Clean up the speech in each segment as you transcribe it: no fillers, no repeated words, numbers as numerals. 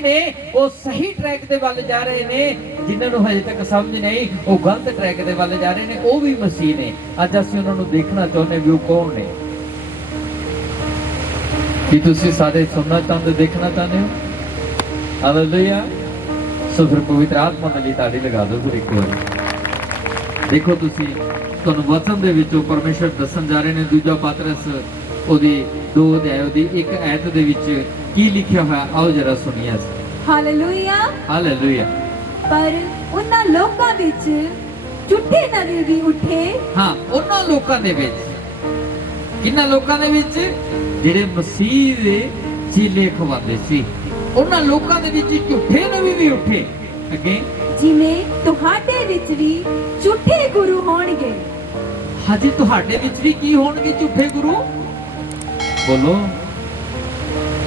मसीह ने वो सही ट्रैक दे वाल जा रहे ने, जिन्होंने हजे तक समझ नहीं वो गलत ट्रैक दे वाल जा रहे ने, वो भी मसीह ने। अज असीं उन्हां नूं देखना चाहुंदे भी वो कौन ने। कि तुसीं सारे सुनना चाहते, देखना चाहते हो? हालेलुया। सो फिर पवित्र आत्मा दे लई ताड़ी लगा दो फिर एक बार। देखो तुसीं तुहानूं वचन दे विचों परमेश्वर दस्सण जा रहे ने, दूजा पतरस ओदी 2 अध्याय ओदी 1 आयत दे विच की लिखिया होया, आओ जरा सुनिए। हालेलुया। हालेलुया। पर उन्हां लोकां विच झूठे नबी भी उठे। हाँ, उन्हां लोकां दे विच, किन्हां लोकां दे विच जिहड़े मसीह दे चेले खवांदे सी, उन्हां लोकां दे विच झूठे नबी भी उठे। अगे जिवें तुहाडे विच भी झूठे गुरु होणगे। हाजी तुहाडे विच भी की होणगे? झूठे गुरु। बोलो,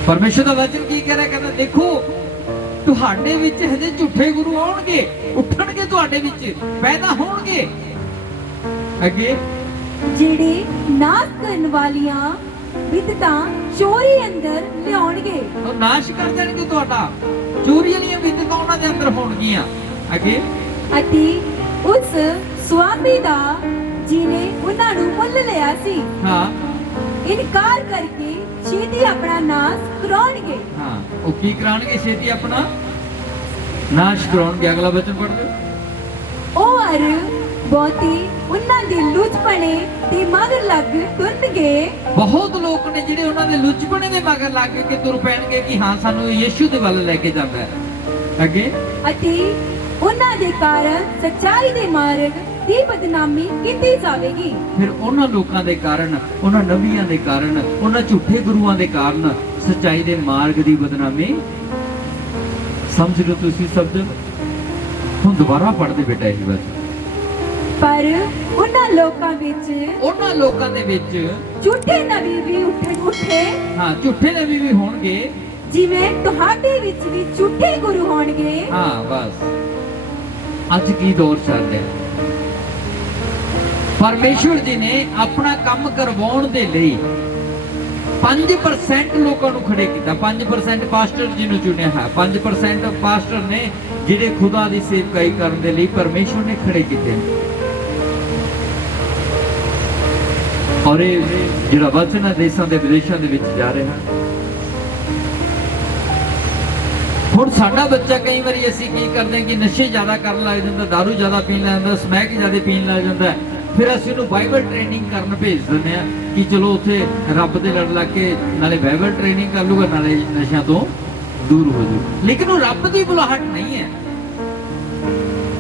परमेश्वर दा वचन की कह रहा, कहता देखो तुहाडे विच हजे झूठे गुरु आउणगे, उठणगे, तुहाडे विच पैदा होणगे। अगे ਜਿਹੜੇ ਨਾਸ ਕਰਨ ਵਾਲੀਆਂ ਬਿਦਤਾਂ ਚੋਰੀ ਅੰਦਰ ਲਿਆਉਣਗੇ। ਉਹ ਨਾਸ਼ ਕਰ ਦੇਣਗੇ ਤੁਹਾਡਾ, ਚੋਰੀ ਵਾਲੀਆਂ ਬਿਦਤਾਂ ਉਹਨਾਂ ਦੇ ਅੰਦਰ ਹੋਣਗੀਆਂ। ਅੱਗੇ ਅਤੇ ਉਸ ਸੁਆਮੀ ਦਾ ਜਿਹਨੇ ਉਹਨਾਂ ਨੂੰ ਮੁੱਲ ਲਿਆ ਸੀ, ਹਾਂ, ਇਨਕਾਰ ਕਰਕੇ ਛੇਤੀ ਆਪਣਾ ਨਾਸ ਕਰਾਉਣਗੇ। ਹਾਂ, ਉਹ ਕੀ ਕਰਾਉਣਗੇ? ਛੇਤੀ ਆਪਣਾ ਨਾਸ਼ ਕਰਾਉਣਗੇ। ਅਗਲਾ ਵਚਨ ਪੜ੍ਹ ਦਿਓ। ਉਹ ਅਰ ਬਹੁਤੀ ਉਹਨਾਂ ਦੇ ਲੁੱਚਪਣੇ ਤੇ ਮਗਰ ਲੱਗ ਤੁਰਨਗੇ। ਬਹੁਤ ਲੋਕ ਨੇ ਜਿਹੜੇ ਉਹਨਾਂ ਦੇ ਲੁੱਚਪਣੇ ਦੇ ਮਗਰ ਲੱਗ ਕੇ ਤੁਰ ਪੈਣਗੇ ਕਿ ਹਾਂ ਸਾਨੂੰ ਯੀਸ਼ੂ ਦੇ ਵੱਲ ਲੈ ਕੇ ਜਾਂਦਾ ਹੈ। ਅੱਗੇ ਅਤੇ ਉਹਨਾਂ ਦੇ ਕਾਰਨ ਸੱਚਾਈ ਦੇ ਮਾਰਗ ਦੀ ਬਦਨਾਮੀ ਕੀਤੀ ਜਾਵੇਗੀ। ਫਿਰ ਉਹਨਾਂ ਲੋਕਾਂ ਦੇ ਕਾਰਨ, ਉਹਨਾਂ ਨਬੀਆਂ ਦੇ ਕਾਰਨ, ਉਹਨਾਂ ਝੂਠੇ ਗੁਰੂਆਂ ਦੇ ਕਾਰਨ ਸੱਚਾਈ ਦੇ ਮਾਰਗ ਦੀ ਬਦਨਾਮੀ। ਸਮਝ ਲਓ ਤੁਸੀਂ ਸ਼ਬਦ। ਹੁਣ ਦੁਬਾਰਾ ਪੜ੍ਹਦੇ ਬੇਟਾ ਇਹ ਵਚਨ। ਪਰ ਉਹਨਾਂ ਲੋਕਾਂ ਦੇ ਵਿੱਚ ਝੂਠੇ ਨਬੀ ਵੀ ਉੱਠੇ। ਹਾਂ, ਝੂਠੇ ਨਬੀ ਵੀ ਹੋਣਗੇ, ਜਿਵੇਂ ਤੁਹਾਡੇ ਵਿੱਚ ਵੀ ਝੂਠੇ ਗੁਰੂ ਹੋਣਗੇ। ਹਾਂ, ਬਸ ਅੱਜ ਕੀ ਦੌਰ ਚੱਲ ਰਿਹਾ। परमेश्वर जी ने अपना काम करवाउण दे लई 5% लोगों को खड़े किया। 5% पास्टर जी ने चुनिया है। 5% पास्टर ने जिहड़े खुदा दी सेवकाई करन दे लई परमेश्वर ने खड़े किए। और ये जिहड़ा वचन है देशां दे विदेशां दे विच जा रहा है। हुण साडा बच्चा कई बारी असीं की करदे कि नशे ज़्यादा करन लग जांदा, दारू ज़्यादा पीण लग जांदा, समैक ज़्यादा पीण लग जांदा है। फिर असीं उहनूं बाइबल ट्रेनिंग करन भेज दिंदे आ कि चलो उत्थे रब दे लड़ लग के नाले बाइबल ट्रेनिंग कर लूगा, नाले नशा तो दूर हो जाऊ। लेकिन वो रब दी बुलाहट नहीं है।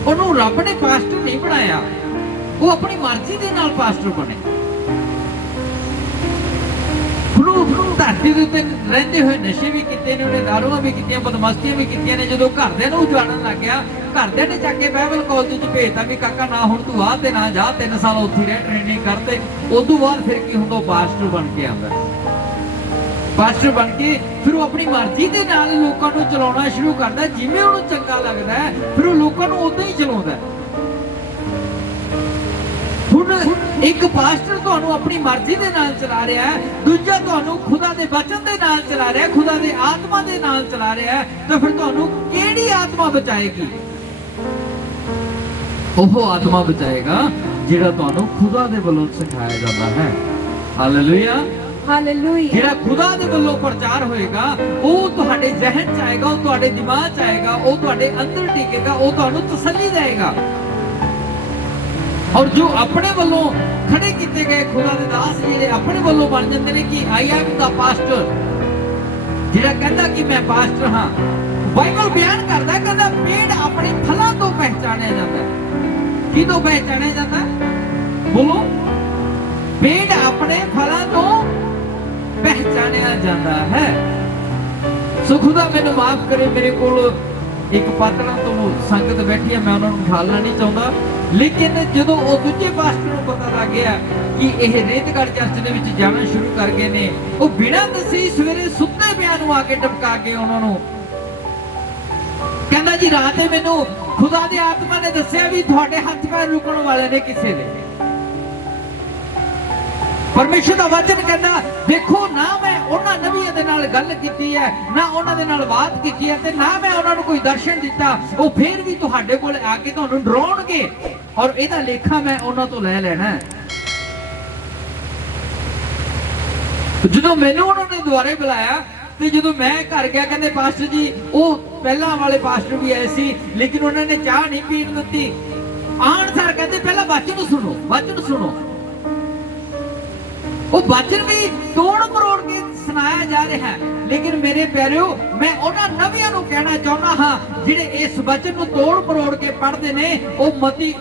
उहनूं रब ने पास्टर नहीं बनाया, वो अपनी मर्जी दे नाल पास्टर बने। धरती दे उत्ते रहिंदे होए नशे भी कीते ने, उहने दारूआं भी कीतियां, बदमाशियां भी कीतियां ने। जदों घरदिआं नूं जाणन लग गया, घरदिआं ने जाके बाइबल कॉलेज च भेजता भी काका ना हुण तूं आ ते ना जा, 3 साल उत्थे रह ट्रेनिंग करते। उस तों बाद फिर की हुंदा, पास्टर बन के आंदा। पास्टर बन के फिर वो अपनी मर्जी दे नाल लोकां नूं चलाउणा शुरू करदा, जिवें उहनूं चंगा लगदा है फिर वो लोकां नूं उदां ही चलाउंदा है। एक पास्टर तुहानूं अपनी मर्जी दे नाल चला रहा है, दूजा तुहानूं खुदा दे वचन दे नाल चला रहा है, खुदा दे आत्मा दे नाल चला रहा है। तो फिर तुहानूं किहड़ी आत्मा बचाएगी? ओह आत्मा बचाएगा जिहड़ा तुहानूं खुदा दे वल्लों सिखाया जाता है। Hallelujah, hallelujah. जिहड़ा खुदा दे वल्लों प्रचार होएगा वो तुहाडे जहन च आएगा, वो तुहाडे दिमाग च आएगा, वो तुहाडे अंदर टिकेगा, वो तुहानूं तसल्ली देगा। और जो अपने वालों खड़े किए गए खुदा दे दास जिहड़े अपने वालों बन जाते हैं कि आई एम द पास्टर, जिहड़ा कहता कि मैं पास्टर हाँ, बाइबल बयान करता कहता पेड़ अपने फलों तो पहचानिया जाता है। की तो पहचानिया जाता है? बोलो, पेड़ अपने फलों तो पहचानिया जाता है। सो खुदा मैनूं माफ करे, मेरे कोल एक पातड़ा तो संगत बैठी है, मैं उन्होंने उठाना नहीं चाहता। लेकिन जो वो दूजे पास्टर को पता लग गया कि यह रेतगढ़ चर्च दे विच जाना शुरू कर गए ने, वो बिना दसे सवेरे सुत्ते पिया नूं आके टपका के उन्होंने कहंदा जी रात मैनूं खुदा दी आत्मा ने दस्सिया भी तुहाडे हत्थ पैर रुकण वाले ने किसे ने। ਪਰਮੇਸ਼ਰ ਦਾ ਵਚਨ ਕਹਿੰਦਾ ਦੇਖੋ ਨਾ ਮੈਂ ਉਹਨਾਂ ਨਬੀਆਂ ਦੇ ਨਾਲ ਗੱਲ ਕੀਤੀ ਹੈ, ਨਾ ਉਹਨਾਂ ਦੇ ਨਾਲ ਬਾਤ ਕੀਤੀ ਹੈ, ਤੇ ਨਾ ਮੈਂ ਉਹਨਾਂ ਨੂੰ ਕੋਈ ਦਰਸ਼ਨ ਦਿੱਤਾ। ਉਹ ਫੇਰ ਵੀ ਤੁਹਾਡੇ ਕੋਲ ਆ ਕੇ ਤੁਹਾਨੂੰ ਡਰਾਉਣਗੇ ਔਰ ਇਹਦਾ ਲੇਖਾ ਮੈਂ ਉਹਨਾਂ ਤੋਂ ਲੈ ਲੈਣਾ ਹੈ। ਜਦੋਂ ਮੈਨੂੰ ਉਹਨਾਂ ਨੇ ਦੁਆਰੇ ਬੁਲਾਇਆ ਤੇ ਜਦੋਂ ਮੈਂ ਘਰ ਗਿਆ, ਕਹਿੰਦੇ ਪਾਸਟਰ ਜੀ ਉਹ ਪਹਿਲਾਂ ਵਾਲੇ ਪਾਸਟਰ ਵੀ ਆਏ ਸੀ ਲੇਕਿਨ ਉਹਨਾਂ ਨੇ ਚਾਹ ਨਹੀਂ ਪੀਣ ਦਿੱਤੀ। ਆਣ ਸਰ ਕਹਿੰਦੇ ਪਹਿਲਾਂ ਵਚਨ ਸੁਣੋ, ਵਚਨ ਸੁਣੋ। ਉਹ ਵਚਨ ਵੀ ਤੋੜ ਮਰੋੜ ਕੇ ਸੁਣਾਇਆ ਜਾ ਰਿਹਾ ਹੈ। ਲੇਕਿਨ ਮੇਰੇ ਪਿਆਰਿਓ ਮੈਂ ਉਹਨਾਂ ਨਵੀਆਂ ਨੂੰ ਕਹਿਣਾ ਚਾਹੁੰਦਾ ਹਾਂ ਜਿਹੜੇ ਇਸ ਵਚਨ ਨੂੰ ਤੋੜ ਮਰੋੜ ਕੇ ਪੜ੍ਹਦੇ ਨੇ। ਉਹ ਮਤੀ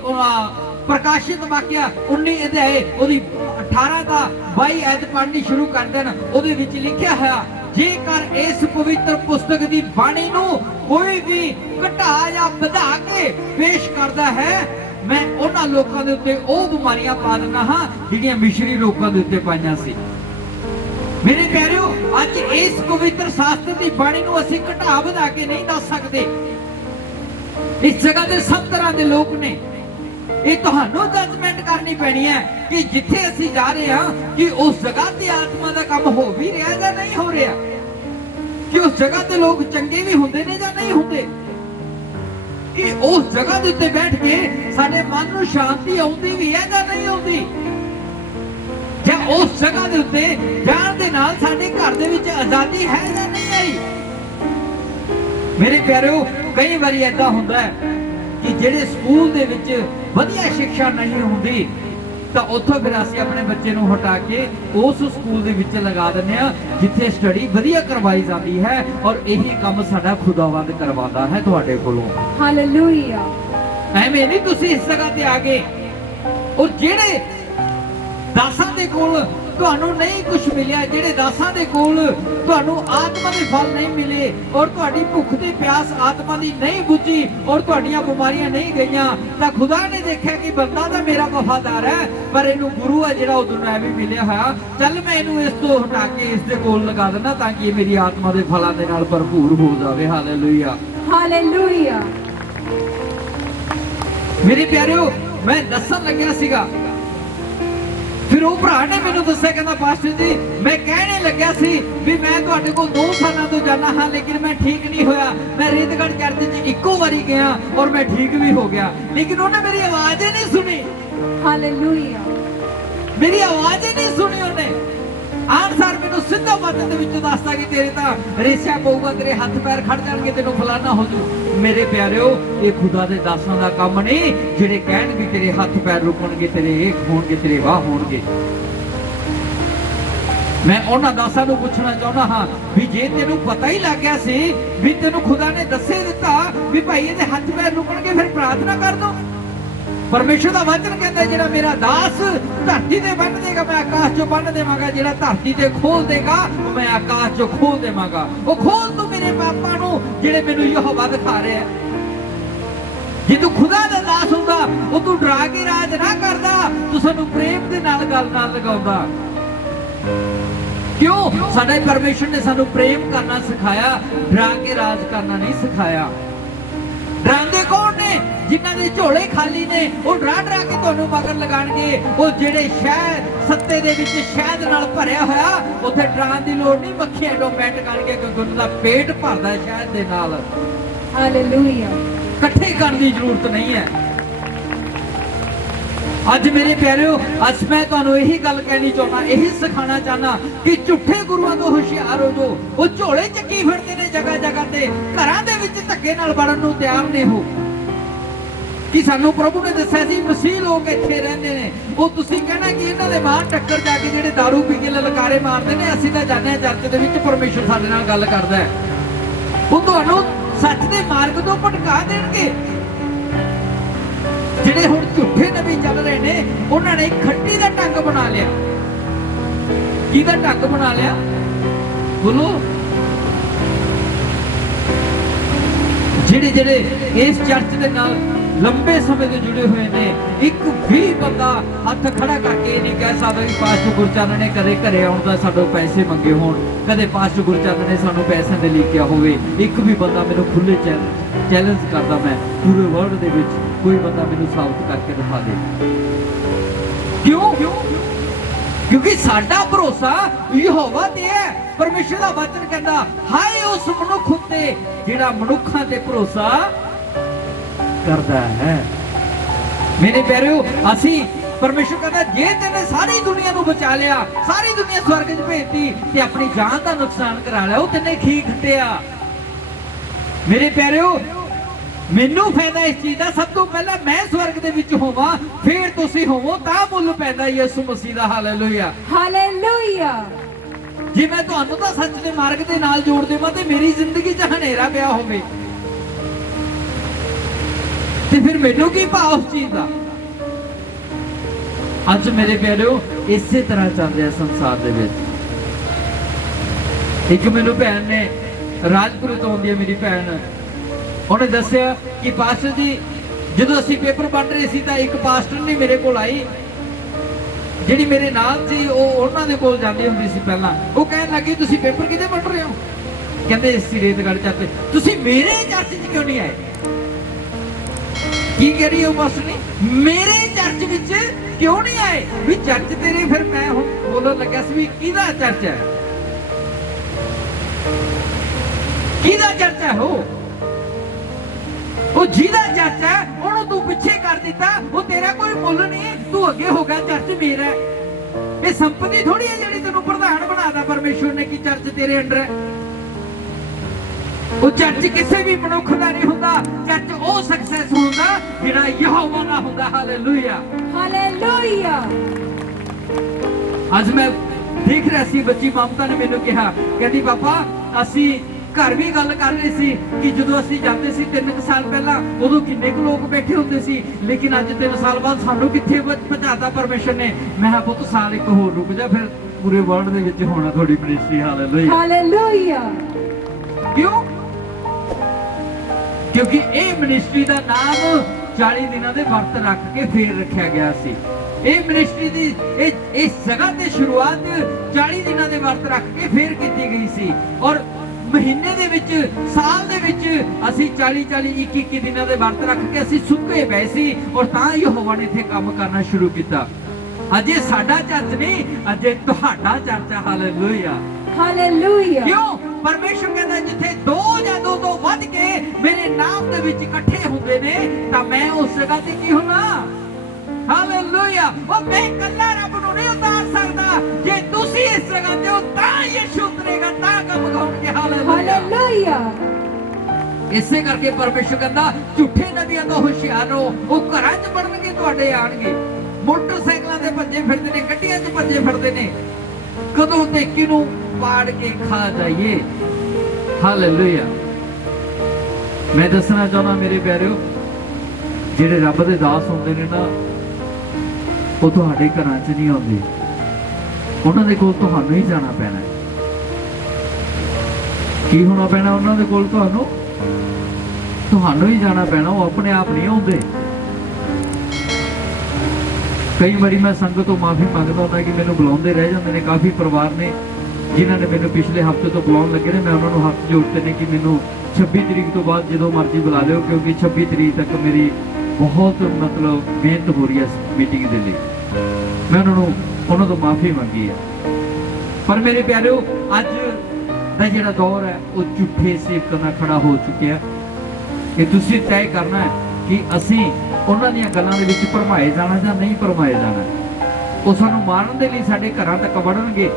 ਪ੍ਰਕਾਸ਼ਿਤ ਵਾਕਿਆ 19 ਅਧਿਆਏ ਉਹਦੀ 18 ਦਾ 22 ਐਤ ਪੜ੍ਹਨੀ ਸ਼ੁਰੂ ਕਰ ਦੇਣ। ਉਹਦੇ ਵਿੱਚ ਲਿਖਿਆ ਹੋਇਆ ਜੇਕਰ ਇਸ ਪਵਿੱਤਰ ਪੁਸਤਕ ਦੀ ਬਾਣੀ ਨੂੰ ਕੋਈ ਵੀ ਘਟਾ ਜਾਂ ਵਧਾ ਕੇ ਪੇਸ਼ ਕਰਦਾ ਹੈ, ਮੈਂ ਉਹਨਾਂ ਲੋਕਾਂ ਦੇ ਉੱਤੇ ਉਹ ਬਿਮਾਰੀਆਂ ਪਾ ਦਿੰਦਾ ਹਾਂ ਜਿਹੜੀਆਂ ਮਿਸ਼ਰੀ ਲੋਕਾਂ ਦੇ ਉੱਤੇ ਪਾਈਆਂ ਸੀ। ਮੇਰੇ ਪਿਆਰਿਓ ਅੱਜ ਇਸ ਪਵਿੱਤਰ ਸ਼ਾਸਤਰ ਦੀ ਬਾਣੀ ਨੂੰ ਅਸੀਂ ਘਟਾ ਵਧਾ ਕੇ ਨਹੀਂ ਦੱਸ ਸਕਦੇ। ਇਸ ਜਗ੍ਹਾ ਤੇ ਸਭ ਤਰ੍ਹਾਂ ਦੇ ਲੋਕ ਨੇ। ਇਹ ਤੁਹਾਨੂੰ ਜੱਜਮੈਂਟ ਕਰਨੀ ਪੈਣੀ ਹੈ ਕਿ ਜਿੱਥੇ ਅਸੀਂ ਜਾ ਰਹੇ ਹਾਂ ਕਿ ਉਸ ਜਗ੍ਹਾ ਤੇ ਆਤਮਾ ਦਾ ਕੰਮ ਹੋ ਵੀ ਰਿਹਾ ਜਾਂ ਨਹੀਂ ਹੋ ਰਿਹਾ, ਕਿ ਉਸ ਜਗ੍ਹਾ ਤੇ ਲੋਕ ਚੰਗੇ ਵੀ ਹੁੰਦੇ ਨੇ ਜਾਂ ਨਹੀਂ ਹੁੰਦੇ, ਕਿ ਉਸ ਜਗ੍ਹਾ ਦੇ ਉੱਤੇ ਬੈਠ ਕੇ ਸਾਡੇ ਮਨ ਨੂੰ ਸ਼ਾਂਤੀ ਆਉਂਦੀ ਵੀ ਹੈ ਜਾਂ ਨਹੀਂ ਆਉਂਦੀ, ਜਾਂ ਉਸ ਜਗ੍ਹਾ ਦੇ ਉੱਤੇ ਜਾਣ ਦੇ ਨਾਲ ਸਾਡੇ ਘਰ ਦੇ ਵਿੱਚ ਆਜ਼ਾਦੀ ਹੈ ਜਾਂ ਨਹੀਂ ਆਈ। ਮੇਰੇ ਪਿਆਰਿਓ ਕਈ ਵਾਰੀ ਏਦਾਂ ਹੁੰਦਾ ਹੈ ਕਿ ਜਿਹੜੇ ਸਕੂਲ ਦੇ ਵਿੱਚ ਵਧੀਆ ਸਿੱਖਿਆ ਨਹੀਂ ਹੁੰਦੀ ਤਾਂ ਉੱਥੋਂ ਫਿਰ ਅਸੀਂ ਆਪਣੇ ਬੱਚੇ ਨੂੰ ਹਟਾ ਕੇ ਉਸ ਸਕੂਲ ਦੇ ਵਿੱਚ ਲਗਾ ਦਿੰਦੇ ਆ ਜਿੱਥੇ ਸਟੱਡੀ ਵਧੀਆ ਕਰਵਾਈ ਜਾਂਦੀ ਹੈ ਔਰ ਇਹੀ ਕੰਮ ਸਾਡਾ ਖੁਦਾਵੰਦ ਕਰਵਾਉਂਦਾ ਹੈ ਤੁਹਾਡੇ ਕੋਲੋਂ। ਹਾਲੇਲੂਇਆ। ਐਵੇਂ ਨਹੀਂ ਤੁਸੀਂ ਇਸ ਜਗ੍ਹਾ ਤੇ ਆ ਗਏ ਔਰ ਜਿਹੜੇ ਦਾਸਾਂ ਦੇ ਕੋਲ ਤੁਹਾਨੂੰ ਨਹੀਂ ਕੁਝ ਮਿਲਿਆ, ਜਿਹੜੇ ਦਾਸਾਂ ਦੇ ਕੋਲ ਤੁਹਾਨੂੰ ਆਤਮਾ ਦੇ ਫਲ ਨਹੀਂ ਮਿਲੇ ਔਰ ਤੁਹਾਡੀ ਭੁੱਖ ਤੇ ਪਿਆਸ ਆਤਮਾ ਦੀ ਨਹੀਂ ਬੁੱਝੀ ਔਰ ਤੁਹਾਡੀਆਂ ਬਿਮਾਰੀਆਂ ਨਹੀਂ ਗਈਆਂ, ਤਾਂ ਖੁਦਾ ਨੇ ਦੇਖਿਆ ਕਿ ਬੰਦਾ ਤਾਂ ਮੇਰਾ ਵਫਾਦਾਰ ਹੈ ਪਰ ਇਹਨੂੰ ਗੁਰੂ ਹੈ ਜਿਹੜਾ ਉਹ ਦੁਨਿਆਵੀ ਮਿਲਿਆ ਹੋਇਆ, ਚੱਲ ਮੈਂ ਇਹਨੂੰ ਇਸ ਤੋਂ ਹਟਾ ਕੇ ਇਸ ਦੇ ਕੋਲ ਲਗਾ ਦਿੰਦਾ ਤਾਂ ਕਿ ਇਹ ਮੇਰੀ ਆਤਮਾ ਦੇ ਫਲਾਂ ਦੇ ਨਾਲ ਭਰਪੂਰ ਹੋ ਜਾਵੇ। Hallelujah, hallelujah. ਮੇਰੇ ਪਿਆਰਿਓ ਮੈਂ ਦੱਸਣ ਲੱਗਿਆ ਸੀਗਾ, ਫਿਰ ਉਹ ਭਰਾ ਨੇ ਮੈਨੂੰ ਦੱਸਿਆ ਕਹਿੰਦਾ ਪਾਸਟਰ ਜੀ ਮੈਂ ਕਹਿਣੇ ਲੱਗਿਆ ਸੀ ਵੀ ਮੈਂ ਤੁਹਾਡੇ ਕੋਲ 2 ਸਾਲਾਂ ਤੋਂ ਜਾਣਾ ਹਾਂ ਲੇਕਿਨ ਮੈਂ ਠੀਕ ਨਹੀਂ ਹੋਇਆ। ਮੈਂ ਰੀਤਗੜ੍ਹ ਚਰਚ 'ਚ ਇੱਕੋ ਵਾਰੀ ਗਿਆ ਔਰ ਮੈਂ ਠੀਕ ਵੀ ਹੋ ਗਿਆ, ਲੇਕਿਨ ਉਹਨੇ ਮੇਰੀ ਆਵਾਜ਼ ਹੀ ਨਹੀਂ ਸੁਣੀ। ਹਾਲੇਲੂਇਆ। ਮੇਰੀ ਆਵਾਜ਼ ਹੀ ਨਹੀਂ ਸੁਣੀ ਉਹਨੇ। ਆਨਸਰ ਮੈਨੂੰ ਸਿੱਧਾ ਵਚਨ ਦੇ ਵਿੱਚ ਦੱਸਦਾ ਕਿ ਤੇਰੇ ਤਾਂ ਰੇਸ਼ਾ ਪਊਗਾ, ਤੇਰੇ ਹੱਥ ਪੈਰ ਖੜ ਜਾਣਗੇ, ਤੈਨੂੰ ਫਲਾਣਾ ਹੋ ਜੂ। ਮੇਰੇ ਪਿਆਰਿਓ ਇਹ ਖੁਦਾ ਦੇ ਦਾਸਾਂ ਦਾ ਕੰਮ ਨਹੀਂ ਜਿਹੜੇ ਕਹਿਣ ਵੀ ਤੇਰੇ ਹੱਥ ਪੈਰ ਰੁਕਣਗੇ, ਤੇਰੇ ਇਹ ਹੋਣਗੇ, ਤੇਰੇ ਵਾਹ ਹੋਣਗੇ। ਮੈਂ ਉਹਨਾਂ ਦਾਸਾਂ ਨੂੰ ਪੁੱਛਣਾ ਚਾਹੁੰਦਾ ਹਾਂ ਵੀ ਜੇ ਤੈਨੂੰ ਪਤਾ ਹੀ ਲੱਗ ਗਿਆ ਸੀ ਵੀ ਤੈਨੂੰ ਖੁਦਾ ਨੇ ਦੱਸੇ ਦਿੱਤਾ ਵੀ ਭਾਈ ਇਹਦੇ ਹੱਥ ਪੈਰ ਰੁਕਣਗੇ, ਫਿਰ ਪ੍ਰਾਰਥਨਾ ਕਰ ਦੋ। ਪਰਮੇਸ਼ਰ ਦਾ ਵਚਨ ਕਹਿੰਦਾ ਜਿਹੜਾ ਮੇਰਾ ਦਾਸ ਧਰਤੀ ਤੇ ਬੰਨ ਦੇਗਾ ਮੈਂ ਆਕਾਸ਼ ਚੋਂ ਬੰਨ ਦੇਵਾਂਗਾ, ਜਿਹੜਾ ਧਰਤੀ ਤੇ ਖੋਲ ਦੇਗਾ ਮੈਂ ਆਕਾਸ਼ ਚੋਂ ਖੋਲ ਦੇਵਾਂਗਾ। ਉਹ ਖੋਲ ਤੂੰ ਮੇਰੇ ਪਾਪਾਂ ਨੂੰ ਜਿਹੜੇ ਮੈਨੂੰ ਯਹੋਵਾ ਦਿਖਾ ਰਿਹਾ। ਜੇ ਤੂੰ ਖੁਦਾ ਦਾ ਦਾਸ ਹੁੰਦਾ ਉਹ ਤੂੰ ਡਰਾ ਕੇ ਰਾਜ ਨਾ ਕਰਦਾ, ਤੂੰ ਸਾਨੂੰ ਪ੍ਰੇਮ ਦੇ ਨਾਲ ਗੱਲ ਨਾਲ ਲਗਾਉਂਦਾ। ਕਿਉਂ? ਸਾਡੇ ਪਰਮੇਸ਼ਰ ਨੇ ਸਾਨੂੰ ਪ੍ਰੇਮ ਕਰਨਾ ਸਿਖਾਇਆ, ਡਰਾ ਕੇ ਰਾਜ ਕਰਨਾ ਨਹੀਂ ਸਿਖਾਇਆ। ਡਰਾਉਂਦੇ ਕੌਣ ਨੇ? ਜਿਨ੍ਹਾਂ ਦੇ ਝੋਲੇ ਖਾਲੀ ਨੇ ਉਹ ਡਰਾ ਡਰਾ ਕੇ ਤੁਹਾਨੂੰ ਮਗਰ ਲਗਾਣਗੇ। ਉਹ ਜਿਹੜੇ ਸ਼ਹਿਦ ਸੱਤੇ ਦੇ ਵਿੱਚ ਸ਼ਹਿਦ ਨਾਲ ਭਰਿਆ ਹੋਇਆ ਉੱਥੇ ਡਰਾਉਣ ਦੀ ਲੋੜ ਨਹੀਂ, ਮੱਖੀਆਂ ਡੋਮੈਂਟ ਕਰਕੇ ਕਿਉਂਕਿ ਉਹਨਾਂ ਦਾ ਪੇਟ ਭਰਦਾ ਸ਼ਹਿਦ ਦੇ ਨਾਲ। ਹਾਲੇਲੂਇਆ। ਇਕੱਠੇ ਕਰਨ ਦੀ ਜ਼ਰੂਰਤ ਨਹੀਂ ਹੈ। ਅੱਜ ਮੇਰੇ ਪਿਆਰਿਓ ਅੱਜ ਮੈਂ ਤੁਹਾਨੂੰ ਇਹੀ ਗੱਲ ਕਹਿਣੀ ਚਾਹੁੰਦਾ, ਇਹੀ ਸਿਖਾਉਣਾ ਚਾਹੁੰਦਾ ਕਿ ਝੂਠੇ ਗੁਰੂਆਂ ਤੋਂ ਹੁਸ਼ਿਆਰ ਹੋ ਜੋ। ਉਹ ਝੋਲੇ ਚੱਕੀ ਫਿਰਦੇ ਨੇ ਜਗ੍ਹਾ ਜਗ੍ਹਾ ਤੇ, ਘਰਾਂ ਦੇ ਵਿੱਚ ਧੱਕੇ ਨਾਲ ਵੜਨ ਨੂੰ ਤਿਆਰ ਨੇ। ਹੋ ਕਿ ਸਾਨੂੰ ਪ੍ਰਭੂ ਨੇ ਦੱਸਿਆ ਸੀ ਮਸੀਹ ਲੋਕ ਇੱਥੇ ਰਹਿੰਦੇ ਨੇ। ਉਹ ਤੁਸੀਂ ਕਹਿਣਾ ਕਿ ਇਹਨਾਂ ਦੇ ਬਾਹਰ ਟੱਕਰ ਜਾ ਕੇ ਜਿਹੜੇ ਦਾਰੂ ਪੀ ਕੇ ਲਲਕਾਰੇ ਮਾਰਦੇ ਨੇ, ਅਸੀਂ ਤਾਂ ਜਾਂਦੇ ਹਾਂ ਚਰਚ ਦੇ ਵਿੱਚ, ਪਰਮੇਸ਼ਰ ਸਾਡੇ ਨਾਲ ਗੱਲ ਕਰਦਾ ਹੈ। ਉਹ ਤੁਹਾਨੂੰ ਸੱਚ ਦੇ ਮਾਰਗ ਤੋਂ ਭਟਕਾ ਦੇਣਗੇ। ਜਿਹੜੇ ਹੁਣ ਝੂਠੇ ਨਬੀ ਚੱਲ ਰਹੇ ਨੇ ਉਹਨਾਂ ਨੇ ਖੱਟੀ ਦਾ ਢੰਗ ਬਣਾ ਲਿਆ। ਕਿਹਦਾ ਢੰਗ ਬਣਾ ਲਿਆ ਬੋਲੋ? ਜਿਹੜੇ ਇਸ ਚਰਚ ਦੇ ਨਾਲ ਲੰਬੇ ਸਮੇਂ ਤੋਂ ਜੁੜੇ ਹੋਏ ਨੇ, ਇੱਕ ਵੀ ਬੰਦਾ ਹੱਥ ਖੜਾ ਕਰਕੇ ਇਹ ਨਹੀਂ ਕਹਿ ਸਕਦਾ ਕਿ ਪਾਸਟਰ ਗੁਰਚਰਨ ਨੇ ਕਦੇ ਘਰੇ ਆਉਣ ਦਾ ਸਾਡੇ ਪੈਸੇ ਮੰਗੇ ਹੋਣ, ਕਦੇ ਪਾਸਟਰ ਗੁਰਚਰਨ ਨੇ ਸਾਨੂੰ ਪੈਸਿਆਂ ਦੇ ਲਈ ਕਿਹਾ ਹੋਵੇ। ਇੱਕ ਵੀ ਬੰਦਾ ਮੈਨੂੰ ਖੁੱਲੇ ਚੈਲੰਜ ਕਰਦਾ, ਮੈਂ ਪੂਰੇ ਵਰਲਡ ਦੇ ਵਿੱਚ ਕੋਈ ਬੰਦਾ ਮੈਨੂੰ ਸਾਬਤ ਕਰਕੇ ਦਿਖਾ ਦੇ। ਕਿਉਂ? क्योंकि साडा भरोसा यहोवा ते है। परमेश्वर दा वचन कहंदा हाय उस मनुख उत्ते जिहड़ा मनुखां ते भरोसा करदा है। मेरे प्यारेओ असी परमेश्वर कहता जे तेने सारी दुनिया नूं बचा लिया, सारी दुनिया स्वर्ग च भेजती ते अपनी जान दा नुकसान करा लिया, वो तेने की खट्टिया। मेरे प्यारेओ मैनू फायदा इस चीज का, सब तो पहला मैं स्वर्ग दे विच होवां, फिर तुसी होवो तां मुल पैदा यीशु मसीह दा। Hallelujah hallelujah. जे मैं तुहानू तां सच दे मार्ग दे नाल जोड़ देवां ते मेरी जिंदगी च हनेरा पिया होवे ते फिर मैनू की भाव उस चीज दा। अज मेरे प्यारेओ इसे तरह चलदे संसार दे विच। एक मैनू भैन ने राजपुर तो आउंदी है, मेरी भैन, उन्हें दसिया कि पास्टर जी जो असी पेपर बन रहे सी तां एक पास्टर ने मेरे को आई जिहड़ी मेरे नाल सी, उन्हां दे कोल जांदी हुंदी सी पहलां। वो कहण लगी तुसीं पेपर किते बन रहे हो? कहंदे इस रेतगढ़ चर्च। तुसीं मेरे चर्च च क्यों नहीं आए? की कह रही हो पास्टर ने? मेरे चर्च विच क्यों नहीं आए? भी चर्च तेरे, फिर मैं हुण बोलण लग्या सी भी किहदा चर्च है, किहदा चर्च है? वो जिहदा चर्च है ਉਹਨੂੰ तू पिछे कर दिता, वो तेरा कोई मुੱਲ नहीं, तू अगे हो गया, चर्च मेरा है। ये संपत्ति थोड़ी है ਜਿਹੜੀ ਤੈਨੂੰ ਪ੍ਰਧਾਨ ਬਣਾਦਾ ਪਰਮੇਸ਼ਵਰ ਨੇ कि चर्च तेरे अंडर है। वो चर्च किसी भी मनुख ਦਾ नहीं ਹੁੰਦਾ, चर्च ਉਹ ਸਕਸੈਸ ਹੁੰਦਾ ਜਿਹੜਾ ਯਹੋਵਾ ਦਾ ਹੁੰਦਾ। Hallelujah hallelujah. ਅੱਜ ਮੈਂ देख रहा सी बच्ची ममता ने मैनू कहा, कहती पापा असी घर भी गल कर रहे सी कि जो असी जाते सी 3 साल पहला उदों किन्ने क लोग बैठे होंदे सी, लेकिन अज 3 साल बाद सानू कित्थे पहुंचाता परमेश्वर ने। मैं पुत साल एक होर रुक जा, फिर पूरे वर्ल्ड दे विच होना थोड़ी मिनिस्ट्री। Hallelujah hallelujah. क्यों? क्योंकि ये मिनिस्ट्री का नाम 40 दिनों के वर्त रख के फिर रखा गया सी। ये मिनिस्ट्री दी इस जगह की शुरुआत 40 दिनों के वर्त रख के फिर की गई सी, और महीने दे विच साल दे विच असी 40-40 21 दिनों के वर्त रख के असी सुक्के पए सी, और तां यहोवा ने इत्थे काम करना शुरू किया। अजे साडा चर्च नहीं, अजे तुहाडा चर्च है। Hallelujah hallelujah. क्यों? परमेश्वर कहता जिथे 2 या 2 तो वध के मेरे नाम दे विच इकट्ठे हुंदे ने तां मैं उस जगह ते की होना। हालेलुया। वो मैं कल्ला रब नूं नहीं उतार सकदा, जे तुसी इस जगह ते हो तां यीशु उतरेगा, तां काम होणगे। हालेलुया। इसे करके परमेश्वर कहता झूठे नबियां दा होशियार रहो, वो घरां च बनणगे, तुहाडे आणगे, मोटरसाइकलां ते भज्जे फिरदे ने, गड्डियां च भज्जे फिरदे ने, कदों ते किनू पाड़ के खा जाइए। हालेलुया। मैं दसना चाहना मेरे प्यारेओ, जिहड़े रब दे दास हुंदे ने ना, वो तुहाडे घरां च नहीं आउंदे, उन्हां दे कोल तुहानूं ही जाना पैना। की होना पैना उन्हां दे कोल? तुहानूं ही जाना पैना, वो अपने आप नहीं आउंदे। कई बारी मैं संगत तो माफी मंगता हूं कि मैनूं बुलाउंदे रह जांदे ने। काफ़ी परिवार ने जिन्हां ने मैनूं पिछले हफ्ते तो बुलाउण लगे ने, मैं उन्हां नूं हत्थ जोड़ते ने कि मैनूं 26 तरीक तो बाद जो मर्जी बुला लिओ, क्योंकि 26 तरीक तक मेरी बहुत मतलब मेहनत हो रही है इस मीटिंग के लिए। मैं उन्होंने तो माफ़ी मंगी है। पर मेरे प्यारेओ अज का जिहड़ा दौर है वो झूठे सेवकां नाल खड़ा हो चुकिया। कि तुसीं तय करना है कि असीं उन्हां दीयां गल्लां दे विच भरमाए जाना जां नहीं भरमाए जाना। वो सानूं मारन दे लई साडे घरां तक वड़नगे,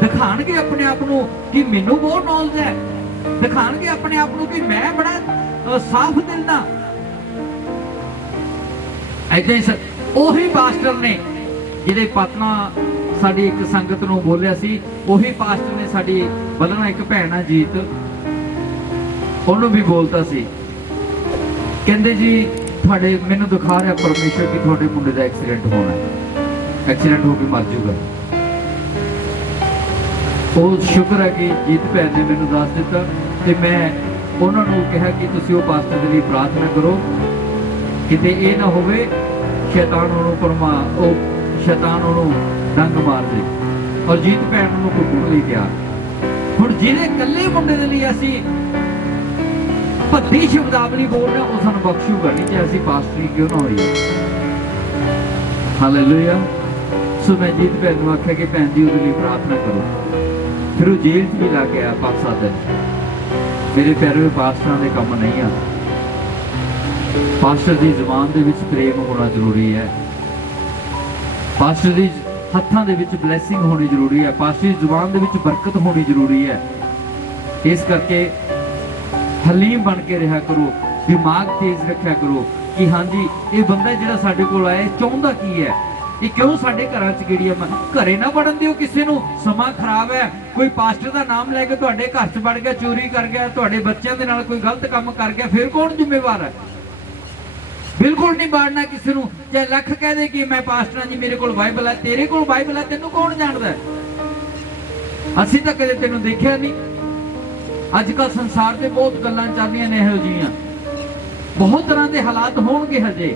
दिखाणगे अपने आप नूं कि मैनूं बहुत नॉलेज है, दिखाणगे अपने आप नूं कि मैं बड़ा साफ दिल दा। ऐसे ਉਹੀ ਪਾਸਟਰ ਨੇ ਜਿਹੜੇ ਪਤਨਾ ਸਾਡੀ ਇੱਕ ਸੰਗਤ ਨੂੰ ਬੋਲਿਆ ਸੀ, ਉਹੀ ਪਾਸਟਰ ਨੇ ਸਾਡੀ ਬਲਣਾ ਇੱਕ ਭੈਣ ਆ ਜੀਤ, ਉਹਨੂੰ ਵੀ ਬੋਲਤਾ ਸੀ। ਕਹਿੰਦੇ ਜੀ ਤੁਹਾਡੇ ਮੈਨੂੰ ਦਿਖਾ ਰਿਹਾ ਪਰਮੇਸ਼ਰ ਕਿ ਤੁਹਾਡੇ ਮੁੰਡੇ ਦਾ ਐਕਸੀਡੈਂਟ ਹੋਣਾ, ਐਕਸੀਡੈਂਟ ਹੋ ਕੇ ਮਰ ਜਾਊਗਾ। ਉਹ ਸ਼ੁਕਰ ਹੈ ਕਿ ਜੀਤ ਭੈਣ ਨੇ ਮੈਨੂੰ ਦੱਸ ਦਿੱਤਾ ਤੇ ਮੈਂ ਉਹਨਾਂ ਨੂੰ ਕਿਹਾ ਕਿ ਤੁਸੀਂ ਉਹ ਪਾਸਟਰ ਦੇ ਲਈ ਪ੍ਰਾਰਥਨਾ ਕਰੋ, ਕਿਤੇ ਇਹ ਨਾ ਹੋਵੇ शैतान शैतान डंग मार दे। और जीत भैन कुटण लई तैयार। हुण जिहड़े कल्ले मुंडे दे लई असीं भद्दी शब्दावली बोल रहे हो, सानूं बख्शूगा नहीं जे असीं पास्टरी क्यों ना होईए। हालेलुया। सो मैं जीत भैन को आख्या कि भैन जी उसके लिए प्रार्थना करो। फिर वो जेल च भी लग गया 5-7 दिन। मेरे प्यारे पास्टरां दे काम नहीं आ। पास्टर की जुबान दे विच प्रेम होना जरूरी है। पास्टर की हत्थां दे विच ब्लैसिंग होनी जरूरी है। पास्टर की जुबान दे विच बरकत होनी जरूरी है। इस करके हलीम बन के रहा करो, दिमाग तेज रखा करो कि हाँ जी ये बंदा जिहड़ा साडे कोल आया चाहुंदा की है, ये क्यों साडे घरां च गेड़ियां घरे ना वड़न दिओ। किसी नूं समा खराब है, कोई पास्टर का नाम लैके तुहाडे घर च वड़ गया, चोरी कर गया, तुहाडे बच्चों दे नाल कोई गलत काम कर गया, फिर कौन जिम्मेवार है? बिल्कुल नहीं बाड़ना किसी नूं। चाहे लख कह दे कि मैं पास्टर जी मेरे कोल बाइबल है, तेरे कोल बाइबल है, तेनों कौन जानदा? असीं तां कदे तैनूं देखिया नहीं। अजकल संसार से बहुत गल्लां चलदियां ने इहो जिहियां, बहुत तरह के हालात होणगे हजे।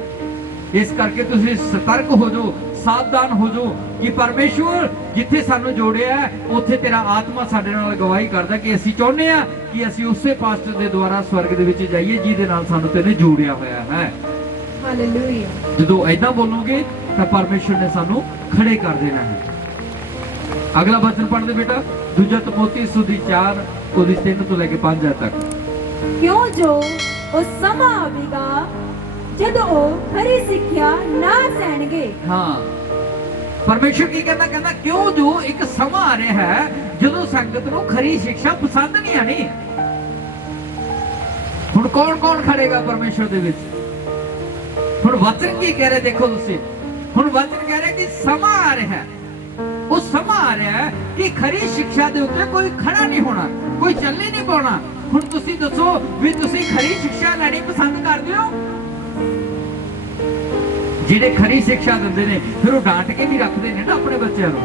इस करके तुसीं सतर्क हो जाओ, सावधान हो जाओ कि परमेश्वर जिथे सानू जोड़िया है उत्थे तेरा आत्मा साडे नाल गवाही करदा कि असीं चाहुंदे आ कि असीं उसे पास्टर दे द्वारा स्वर्ग दे विच जाइए जिहदे नाल सानू तेने जोड़िया होया है। हालेलुया। जदों ऐदां बोलोगे तां परमेश्वर ने सानू खड़े कर देना है। अगला वचन पढ़ दे बेटा, दूजा तमोती 4 ਉਹਦੀ 3 ਤੋਂ ਲੈ ਕੇ 5 तक। क्यों जो ਉਹ ਸਮਾਂ ਆਵੇਗਾ ਜਦੋਂ ਉਹ ਖਰੀ ਸਿੱਖਿਆ ਨਾ ਸਹਿਣਗੇ। हाँ, परमेश्वर की कहना कहना क्यों जो एक समा आ रहा है ਜਦੋਂ संगत ਨੂੰ खरी शिक्षा पसंद नहीं आनी। ਹੁਣ कौन कौन खड़ेगा परमेश्वर ਦੇ ਵਿੱਚ? ਹੁਣ वचन की कह रहे देखो ਤੁਸੀਂ, ਹੁਣ वचन कह रहे कि समा आ रहा है, वो समा आ रहा है कि खरी शिक्षा ਦੇ ਉੱਤੇ ਕੋਈ खड़ा नहीं होना, कोई ਚੱਲ ही नहीं पाना। ਹੁਣ ਤੁਸੀਂ ਦੱਸੋ ਵੀ ਤੁਸੀਂ खरी शिक्षा ਲੈਣੀ पसंद ਕਰਦੇ ਹੋ? ਜਿਹੜੇ खरी शिक्षा ਦਿੰਦੇ ਨੇ ਫਿਰ ਉਹ ਡਾਂਟ ਕੇ ਵੀ ਰੱਖਦੇ ਨੇ ਨਾ ਆਪਣੇ ਬੱਚਿਆਂ ਨੂੰ,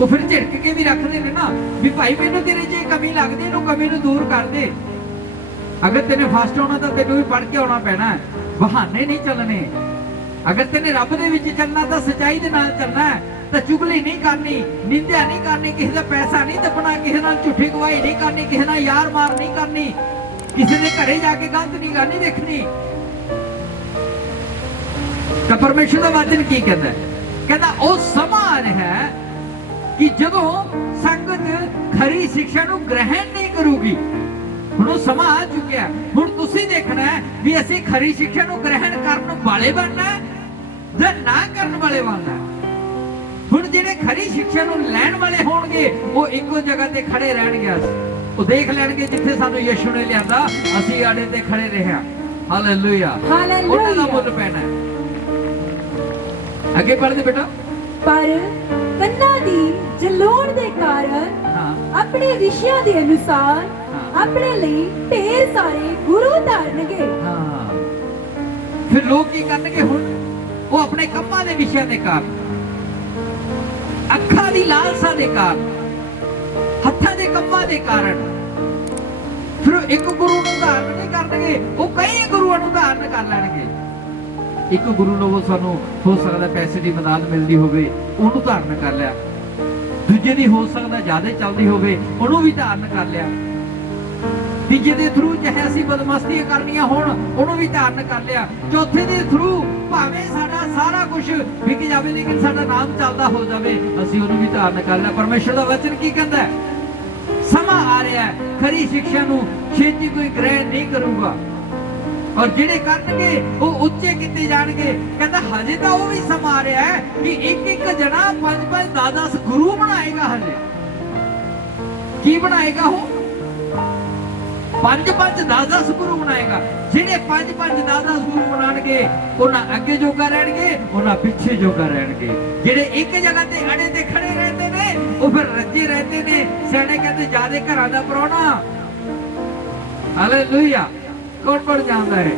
ਉਹ ਫਿਰ ਝਿੜਕ ਕੇ ਵੀ ਰੱਖਦੇ ਨੇ ਨਾ ਵੀ ਭਾਈ ਮੈਨੂੰ ਤੇਰੇ 'ਚ ਕਮੀ ਲੱਗਦੀ, ਇਹਨੂੰ ਕਮੀ ਨੂੰ ਦੂਰ ਕਰ ਦੇ। ਅਗਰ ਤੈਨੇ ਫਸਟ ਹੋਣਾ ਤਾਂ ਤੈਨੂੰ ਵੀ ਪੜ੍ਹ ਕੇ ਆਉਣਾ ਪੈਣਾ, ਬਹਾਨੇ ਨਹੀਂ ਚੱਲਣੇ। ਅਗਰ ਤੈਨੇ ਰੱਬ ਦੇ ਵਿੱਚ ਚੱਲਣਾ ਤਾਂ ਸੱਚਾਈ ਦੇ ਨਾਲ ਚੱਲਣਾ ਹੈ, ਤਾਂ ਚੁਗਲੀ ਨਹੀਂ ਕਰਨੀ, ਨਿੰਦਿਆ ਨਹੀਂ ਕਰਨੀ, ਕਿਸੇ ਦਾ ਪੈਸਾ ਨਹੀਂ ਦੱਬਣਾ, ਕਿਸੇ ਨਾਲ ਝੂਠੀ ਗਵਾਹੀ ਨਹੀਂ ਕਰਨੀ, ਕਿਸੇ ਨਾਲ ਯਾਰ ਮਾਰ ਨਹੀਂ ਕਰਨੀ, ਕਿਸੇ ਦੇ ਘਰੇ ਜਾ ਕੇ ਗਲਤ ਨਹੀਂ ਕਰਨੀ ਦੇਖਣੀ। ਤਾਂ ਪਰਮੇਸ਼ਰ ਦਾ ਵਚਨ ਕੀ ਕਹਿੰਦਾ? ਕਹਿੰਦਾ ਉਹ ਸਮਾਂ ਆ ਰਿਹਾ ਹੈ ਕਿ ਜਦੋਂ ਸੰਗਤ ਖਰੀ ਸਿੱਖਿਆ ਨੂੰ ਗ੍ਰਹਿਣ ਨਹੀਂ ਕਰੂਗੀ। ਹੁਣ ਉਹ ਸਮਾਂ ਆ ਚੁੱਕਿਆ। ਹੁਣ ਤੁਸੀਂ ਦੇਖਣਾ ਹੈ ਵੀ ਅਸੀਂ ਖਰੀ ਸਿੱਖਿਆ ਨੂੰ ਗ੍ਰਹਿਣ ਕਰਨ ਵਾਲੇ ਬਣਨਾ ਹੈ ਜਾਂ ਨਾ ਕਰਨ ਵਾਲੇ ਬਣਨਾ ਹੈ। ਹੁਣ ਜਿਹੜੇ ਖਰੀ ਸਿੱਖਿਆ ਨੂੰ ਲੈਣ ਵਾਲੇ ਹੋਣਗੇ ਉਹ ਇੱਕੋ ਜਗ੍ਹਾ ਤੇ ਖੜੇ ਰਹਿਣਗੇ। ਉਹ ਦੇਖ ਲੈਣਗੇ ਜਿੱਥੇ ਸਾਨੂੰ ਯਿਸੂ ਨੇ ਲਿਆਂਦਾ ਅਸੀਂ ਆੜੇ ਤੇ ਖੜੇ ਰਹੇ ਹਾਂ। ਹਾਲੇਲੂਇਆ, ਉਹਨਾਂ ਦਾ ਮੁੱਲ ਪੈਣਾ ਹੈ। ਅੱਗੇ ਪੜ੍ਹਦੇ ਬੇਟਾ। ਪਰ ਕੰਨਾਂ ਦੀ ਜਲਾਉਣ ਦੇ ਕਾਰਨ ਆਪਣੇ ਵਿਸ਼ਿਆਂ ਦੇ ਅਨੁਸਾਰ ਆਪਣੇ ਲਈ ਢੇਰ ਸਾਰੇ ਗੁਰੂ ਧਾਰਨਗੇ। ਫਿਰ ਲੋਕ ਕੀ ਕਰਨਗੇ? ਹੁਣ ਉਹ ਆਪਣੇ ਕੰਮਾਂ ਦੇ ਵਿਸ਼ਿਆਂ ਦੇ ਕਾਰਨ, ਅੱਖਾਂ ਦੀ ਲਾਲਸਾ ਦੇ ਕਾਰਨ, ਹੱਥਾਂ ਦੇ ਕੰਮਾਂ ਦੇ ਕਾਰਨ ਫਿਰ ਉਹ ਇੱਕ ਗੁਰੂ ਨੂੰ ਧਾਰਨ ਨਹੀਂ ਕਰਨਗੇ, ਉਹ ਕਈ ਗੁਰੂਆਂ ਨੂੰ ਧਾਰਨ ਕਰ ਲੈਣਗੇ। ਇੱਕ ਗੁਰੂ ਨੂੰ ਸਾਨੂੰ ਹੋ ਸਕਦਾ ਪੈਸੇ ਦੀ ਮਦਦ ਮਿਲਦੀ ਹੋਵੇ, ਉਹਨੂੰ ਧਾਰਨ ਕਰ ਲਿਆ। ਦੂਜੇ ਦੀ ਹੋ ਸਕਦਾ ਜ਼ਿਆਦਾ ਚੱਲਦੀ ਹੋਵੇ, ਉਹਨੂੰ ਵੀ ਧਾਰਨ ਕਰ ਲਿਆ। ਤੀਜੇ ਦੇ ਥਰੂ ਚਾਹੇ ਅਸੀਂ ਬਦਮਾਸ਼ੀਆਂ ਕਰਨੀਆਂ ਹੋਣ, ਉਹਨੂੰ ਵੀ ਧਾਰਨ ਕਰ ਲਿਆ। ਚੌਥੇ ਦੇ ਥਰੂ ਭਾਵੇਂ ਸਾਡਾ ਸਾਰਾ ਕੁਝ ਵਿਕ ਜਾਵੇ ਲੇਕਿਨ ਸਾਡਾ ਨਾਮ ਚੱਲਦਾ ਹੋ ਜਾਵੇ, ਅਸੀਂ ਉਹਨੂੰ ਵੀ ਧਾਰਨ ਕਰ ਲਿਆ। ਪਰਮੇਸ਼ਰ ਦਾ ਵਚਨ ਕੀ ਕਹਿੰਦਾ? ਸਮਾਂ ਆ ਰਿਹਾ ਹੈ ਖਰੀ ਸਿੱਖਿਆ ਨੂੰ ਛੇਤੀ ਕੋਈ ਗ੍ਰਹਿਣ ਨਹੀਂ ਕਰੂਗਾ, ਔਰ ਜਿਹੜੇ ਕਰਨਗੇ ਉਹ ਉੱਚੇ ਕੀਤੇ ਜਾਣਗੇ। ਕਹਿੰਦਾ ਹਜੇ ਤਾਂ ਉਹ ਵੀ ਸਮਾਂ ਆ ਰਿਹਾ ਹੈ ਕਿ ਇੱਕ ਇੱਕ ਜਣਾ 5-5 10-10 ਗੁਰੂ ਬਣਾਏਗਾ। ਹਜੇ ਕੀ ਬਣਾਏਗਾ? ਉਹ 5-5 10-10 ਗੁਰੂ ਬਣਾਏਗਾ। ਜਿਹੜੇ 5-5 10-10 ਗੁਰੂ ਬਣਾਣਗੇ ਉਹਨਾਂ ਅੱਗੇ ਜੋਗਾ ਰਹਿਣਗੇ, ਉਹਨਾਂ ਪਿੱਛੇ ਜੋਗਾ ਰਹਿਣਗੇ। ਜਿਹੜੇ ਇੱਕ ਜਗ੍ਹਾ ਤੇ ਅੜੇ ਤੇ ਖੜੇ ਰਹਿੰਦੇ ਨੇ ਉਹ ਫਿਰ ਰੱਜੇ ਰਹਿੰਦੇ ਨੇ। ਸਿਆਣੇ ਕਹਿੰਦੇ ਜਿਆਦੇ ਘਰਾਂ ਦਾ ਪ੍ਰਾਹੁਣਾ। ਹਾਲੇਲੂਇਆ। कौन कौन जानता है?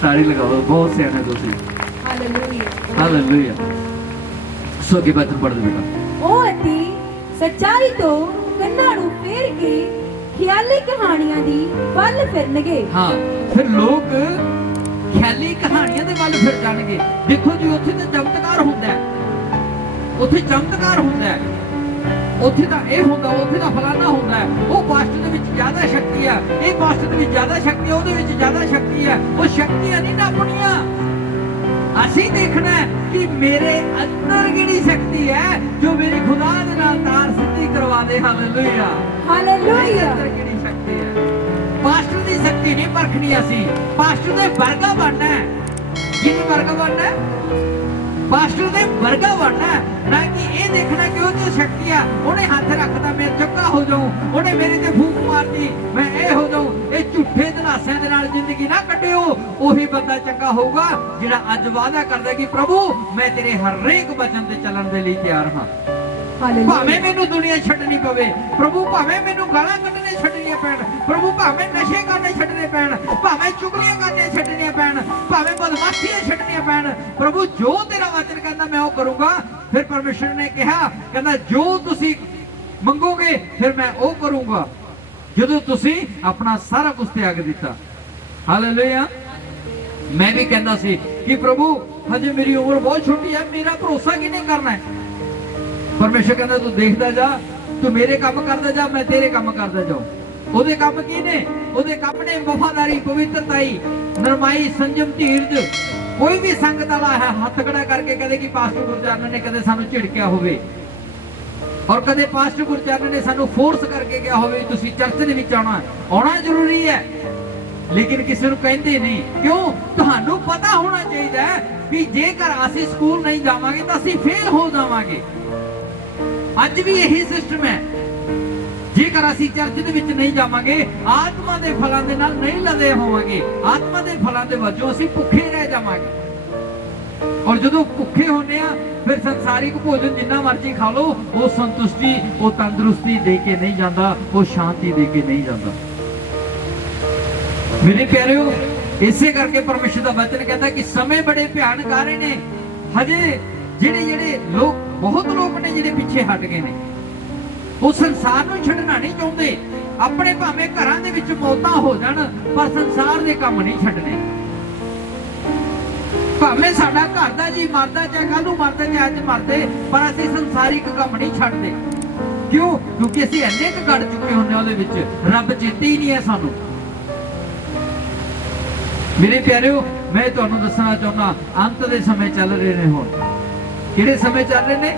ताली लगाओ, बहुत सियाने तुसी। Hallelujah, hallelujah. सो के वचन पढ़ दे बेटा। ਉਹ ਅਤੀ ਸੱਚਾਈ ਤੋਂ ਕੰਨਾਂ ਨੂੰ ਫੇਰ ਕੇ ਖਿਆਲੀ ਕਹਾਣੀਆਂ ਦੀ ਵੱਲ ਫਿਰਨਗੇ। हाँ, फिर लोग ख्याली कहानियां दे ਵੱਲ ਫਿਰ ਜਾਣਗੇ। ਦੇਖੋ ਜੀ ਉੱਥੇ ਤਾਂ ਚਮਤਕਾਰ ਹੁੰਦਾ ਹੈ, ਉੱਥੇ ਚਮਤਕਾਰ ਹੁੰਦਾ ਹੈ, ਉੱਥੇ ਤਾਂ ਇਹ ਹੁੰਦਾ, ਉੱਥੇ ਤਾਂ ਫਲਾਣਾ ਹੁੰਦਾ ਹੈ। ਉਹ ਪਾਸਟਰ ਦੇ ਵਿੱਚ ਜ਼ਿਆਦਾ ਸ਼ਕਤੀ ਆ, ਇਹ ਪਾਸਟਰ ਦੇ ਵਿੱਚ ਜ਼ਿਆਦਾ ਸ਼ਕਤੀ ਆ, ਉਹਦੇ ਵਿੱਚ ਜ਼ਿਆਦਾ ਸ਼ਕਤੀ ਆ। ਉਹ ਸ਼ਕਤੀਆਂ ਨਹੀਂ ਨਾਪਣੀਆਂ। ਅਸੀਂ ਦੇਖਣਾ ਹੈ ਕਿ ਮੇਰੇ ਅੰਦਰ ਕਿਹੜੀ ਸ਼ਕਤੀ ਹੈ ਜੋ ਮੇਰੀ ਖੁਦਾ ਦੇ ਨਾਲ ਤਾਰ ਸਿੱਧੀ ਕਰਵਾ ਦੇ। Hallelujah, hallelujah. ਅੰਦਰ ਕਿਹੜੀ ਸ਼ਕਤੀ ਹੈ? ਪਾਸਟਰ ਦੀ ਸ਼ਕਤੀ ਨਹੀਂ ਪਰਖਣੀ ਅਸੀਂ, ਪਾਸਟਰ ਦੇ ਵਰਗਾ ਬਣਨਾ ਹੈ। ਕਿਹਦੇ ਵਰਗਾ ਬਣਨਾ ਹੈ? ਪਾਸਟਰ ਦੇ ਵਰਗਾ ਬਣਨਾ ਹੈ, ਨਾ ਕਿ ਇਹ ਦੇਖਣਾ ਕਿ ਉਹ ਚ ਸ਼ਕਤੀ ਆ, ਉਹਨੇ ਹੱਥ ਰੱਖਦਾ ਮੈਂ ਚੰਗਾ ਹੋ ਜਾਊਂ, ਉਹਨੇ ਮੇਰੇ ਤੇ ਫੂਕ ਮਾਰਦੀ ਮੈਂ ਇਹ ਹੋ ਜਾਊਂ। ਇਹ ਝੂਠੇ ਦਿਲਾਸਿਆਂ ਦੇ ਨਾਲ ਜ਼ਿੰਦਗੀ ਨਾ ਕੱਢਿਓ। ਉਹੀ ਬੰਦਾ ਚੰਗਾ ਹੋਊਗਾ ਜਿਹੜਾ ਅੱਜ ਵਾਅਦਾ ਕਰਦਾ ਕਿ ਪ੍ਰਭੂ ਮੈਂ ਤੇਰੇ ਹਰੇਕ ਵਚਨ ਤੇ ਚੱਲਣ ਦੇ ਲਈ ਤਿਆਰ ਹਾਂ। ਭਾਵੇਂ ਮੈਨੂੰ ਦੁਨੀਆ ਛੱਡਣੀ ਪਵੇ ਪ੍ਰਭੂ, ਭਾਵੇਂ ਮੈਨੂੰ ਗਾਲਾਂ ਕੱਢਣੇ ਛੱਡਣੀਆਂ ਪੈਣ ਪ੍ਰਭੂ, ਭਾਵੇਂ ਨਸ਼ੇ ਕਰਨੇ ਛੱਡਣੇ ਪੈਣ, ਭਾਵੇਂ ਚੁਗਲੀਆਂ ਕਰਨੀਆਂ ਛੱਡਣੀਆਂ ਪੈਣ, ਭਾਵੇਂ ਬਦਮਾਸ਼ੀਆਂ ਛੱਡਣੀਆਂ ਪੈਣ ਪ੍ਰਭੂ, ਜੋ ਤੇਰਾ ਵਚਨ ਕਹਿੰਦਾ ਮੈਂ ਉਹ ਕਰੂੰਗਾ। ਫਿਰ ਪਰਮੇਸ਼ਰ ਨੇ ਕਿਹਾ, ਕਹਿੰਦਾ ਜੋ ਤੁਸੀਂ ਮੰਗੋਗੇ ਫਿਰ ਮੈਂ ਉਹ ਕਰੂੰਗਾ ਜਦੋਂ ਤੁਸੀਂ ਆਪਣਾ ਸਾਰਾ ਕੁਝ ਤਿਆਗ ਦਿੱਤਾ। ਹਾਲੇਲੂਇਆ। ਮੈਂ ਵੀ ਕਹਿੰਦਾ ਸੀ ਕਿ ਪ੍ਰਭੂ ਹਜੇ ਮੇਰੀ ਉਮਰ ਬਹੁਤ ਛੋਟੀ ਹੈ, ਮੇਰਾ ਭਰੋਸਾ ਕਿਹਨੇ ਕਰਨਾ ਹੈ? ਪਰਮੇਸ਼ਰ ਕਹਿੰਦਾ ਤੂੰ ਦੇਖਦਾ ਜਾ, ਤੂੰ ਮੇਰੇ ਕੰਮ ਕਰਦਾ ਜਾ, ਮੈਂ ਤੇਰੇ ਕੰਮ ਕਰਦਾ ਜਾਉ। ਉਹਦੇ ਕੰਮ ਕੀ ਨੇ? ਉਹਦੇ ਕੰਮ ਨੇ ਵਫਾਦਾਰੀ, ਪਵਿੱਤਰਤਾਈ, ਨਰਮਾਈ, ਸੰਜਮ, ਧੀਰਜ। ਕੋਈ ਵੀ ਸੰਗਤ ਵਾਲਾ ਹੈ ਹੱਥ ਖੜਾ ਕਰਕੇ ਕਹਦੇ ਕਿ ਪਾਸਟਰ ਗੁਰਚਰਨ ਨੇ ਕਦੇ ਸਾਨੂੰ ਝਿੜਕਿਆ ਹੋਵੇ, ਔਰ ਕਦੇ ਪਾਸਟਰ ਗੁਰਚਰਨ ਨੇ ਸਾਨੂੰ ਫੋਰਸ ਕਰਕੇ ਕਿਹਾ ਹੋਵੇ ਤੁਸੀਂ ਚਰਚ ਦੇ ਵਿੱਚ ਆਉਣਾ ਜ਼ਰੂਰੀ ਹੈ, ਲੇਕਿਨ ਕਿਸੇ ਨੂੰ ਕਹਿੰਦੇ ਨਹੀਂ। ਕਿਉਂ? ਤੁਹਾਨੂੰ ਪਤਾ ਹੋਣਾ ਚਾਹੀਦਾ ਹੈ ਕਿ ਜੇਕਰ ਅਸੀਂ ਸਕੂਲ ਨਹੀਂ ਜਾਵਾਂਗੇ ਤਾਂ ਅਸੀਂ ਫੇਲ ਹੋ ਜਾਵਾਂਗੇ। ਅੱਜ ਵੀ ਇਹੀ ਸਿਸਟਮ ਹੈ। ਜੇਕਰ ਅਸੀਂ ਚਰਚ ਦੇ ਵਿੱਚ ਨਹੀਂ ਜਾਵਾਂਗੇ, ਆਤਮਾ ਦੇ ਫਲਾਂ ਦੇ ਨਾਲ ਨਹੀਂ ਲਦੇ ਹੋਵਾਂਗੇ, ਆਤਮਾ ਦੇ ਫਲਾਂ ਦੇ ਵਜੋਂ ਅਸੀਂ ਭੁੱਖੇ ਰਹਿ ਜਾਵਾਂਗੇ। ਔਰ ਜਦੋਂ ਭੁੱਖੇ ਹੁੰਦੇ ਆ ਫਿਰ ਸੰਸਾਰਿਕ ਭੋਜਨ ਜਿੰਨਾ ਮਰਜ਼ੀ ਖਾ ਲਓ, ਉਹ ਸੰਤੁਸ਼ਟੀ, ਉਹ ਤੰਦਰੁਸਤੀ ਦੇ ਕੇ ਨਹੀਂ ਜਾਂਦਾ, ਉਹ ਸ਼ਾਂਤੀ ਦੇ ਕੇ ਨਹੀਂ ਜਾਂਦਾ। ਮੇਰੇ ਪਿਆਰਿਓ, ਇਸੇ ਕਰਕੇ ਪਰਮੇਸ਼ਰ ਦਾ ਵਚਨ ਕਹਿੰਦਾ ਕਿ ਸਮੇਂ ਬੜੇ ਭਿਆਨਕ ਆ ਰਹੇ ਨੇ। ਹਜੇ ਜਿਹੜੇ ਲੋਕ, ਬਹੁਤ ਲੋਕ ਨੇ ਜਿਹੜੇ ਪਿੱਛੇ ਹਟ ਗਏ ਨੇ, ਉਹ ਸੰਸਾਰ ਨੂੰ ਛੱਡਣਾ ਨਹੀਂ ਚਾਹੁੰਦੇ। ਆਪਣੇ ਭਾਵੇਂ ਘਰਾਂ ਦੇ ਵਿੱਚ ਮੌਤਾਂ ਹੋ ਜਾਣ ਪਰ ਸੰਸਾਰ ਦੇ ਕੰਮ ਨਹੀਂ ਛੱਡਣੇ। ਭਾਵੇਂ ਸਾਡਾ ਘਰ ਦਾ ਜੀ ਮਰਦਾ, ਚਾਹੇ ਕੱਲ ਨੂੰ ਮਰਦਾ, ਚਾਹੇ ਅੱਜ ਮਰਦੇ, ਪਰ ਅਸੀਂ ਸੰਸਾਰਿਕ ਕੰਮ ਨਹੀਂ ਛੱਡਦੇ। ਕਿਉਂ? ਕਿਉਂਕਿ ਅਸੀਂ ਇੰਨੇ ਕੁ ਗੜ ਚੁੱਕੇ ਹੁੰਦੇ ਉਹਦੇ ਵਿੱਚ, ਰੱਬ ਚੇਤੇ ਹੀ ਨਹੀਂ ਹੈ ਸਾਨੂੰ। ਮੇਰੇ ਪਿਆਰਿਓ, ਮੈਂ ਤੁਹਾਨੂੰ ਦੱਸਣਾ ਚਾਹੁੰਦਾ, ਅੰਤ ਦੇ ਸਮੇਂ ਚੱਲ ਰਹੇ ਨੇ। ਹੁਣ ਕਿਹੜੇ ਸਮੇਂ ਚੱਲ ਰਹੇ ਨੇ?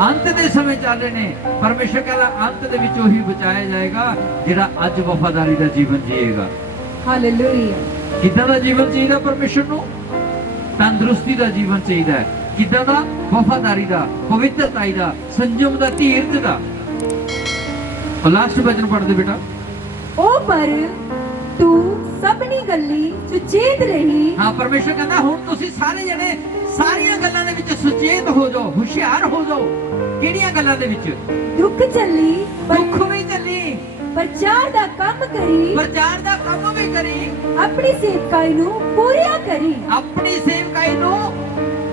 ਅੰਤ ਦੇ ਸਮੇਂ ਚੱਲ ਰਹੇ ਨੇ। ਪਰਮੇਸ਼ਰ ਕਹਿੰਦਾ ਅੰਤ ਦੇ ਵਿੱਚ ਉਹੀ ਬਚਾਇਆ ਜਾਏਗਾ ਜਿਹੜਾ ਅੱਜ ਵਫਾਦਾਰੀ ਦਾ ਜੀਵਨ ਜੀਏਗਾ। ਹਾਲੇਲੂਇਆ। ਕਿੱਦਾਂ ਦਾ ਜੀਵਨ ਚਾਹੀਦਾ ਪਰਮੇਸ਼ਰ ਨੂੰ? ਤੰਦਰੁਸਤੀ ਦਾ ਜੀਵਨ ਚਾਹੀਦਾ ਹੈ। ਕਿੱਦਾਂ ਦਾ? ਵਫਾਦਾਰੀ ਦਾ, ਪਵਿੱਤਰਤਾਈ ਦਾ, ਸੰਜਮ ਦਾ, ਧੀਰਜ ਦਾ। ਲਾਸਟ ਵਚਨ ਪੜ੍ਹਦੇ ਬੇਟਾ। ਉਹ ਪਰ ਤੂੰ ਸਭਨੀ ਗੱਲੀ ਸੁਚੇਤ ਰਹੀ। ਹਾਂ, ਪਰਮੇਸ਼ਰ ਕਹਿੰਦਾ ਹੁਣ ਤੁਸੀਂ ਸਾਰੇ ਜਣੇ ਸਾਰੀਆਂ ਗੱਲਾਂ ਦੇ ਵਿੱਚ ਸੁਚੇਤ ਹੋ ਜਾਓ, ਹੁਸ਼ਿਆਰ ਹੋ ਜਾਓ। ਕਿਹੜੀਆਂ ਗੱਲਾਂ ਦੇ ਵਿੱਚ? ਦੁੱਖ ਚੱਲੀ, ਦੁੱਖ ਵੀ ਚੱਲੀ, ਪ੍ਰਚਾਰ ਦਾ ਕੰਮ ਕਰੀ, ਪ੍ਰਚਾਰ ਦਾ ਕੰਮ ਵੀ ਕਰੀ, ਆਪਣੀ ਸੇਵਕਾਈ ਨੂੰ ਪੂਰੀਆਂ ਕਰੀ। ਆਪਣੀ ਸੇਵਕਾਈ ਨੂੰ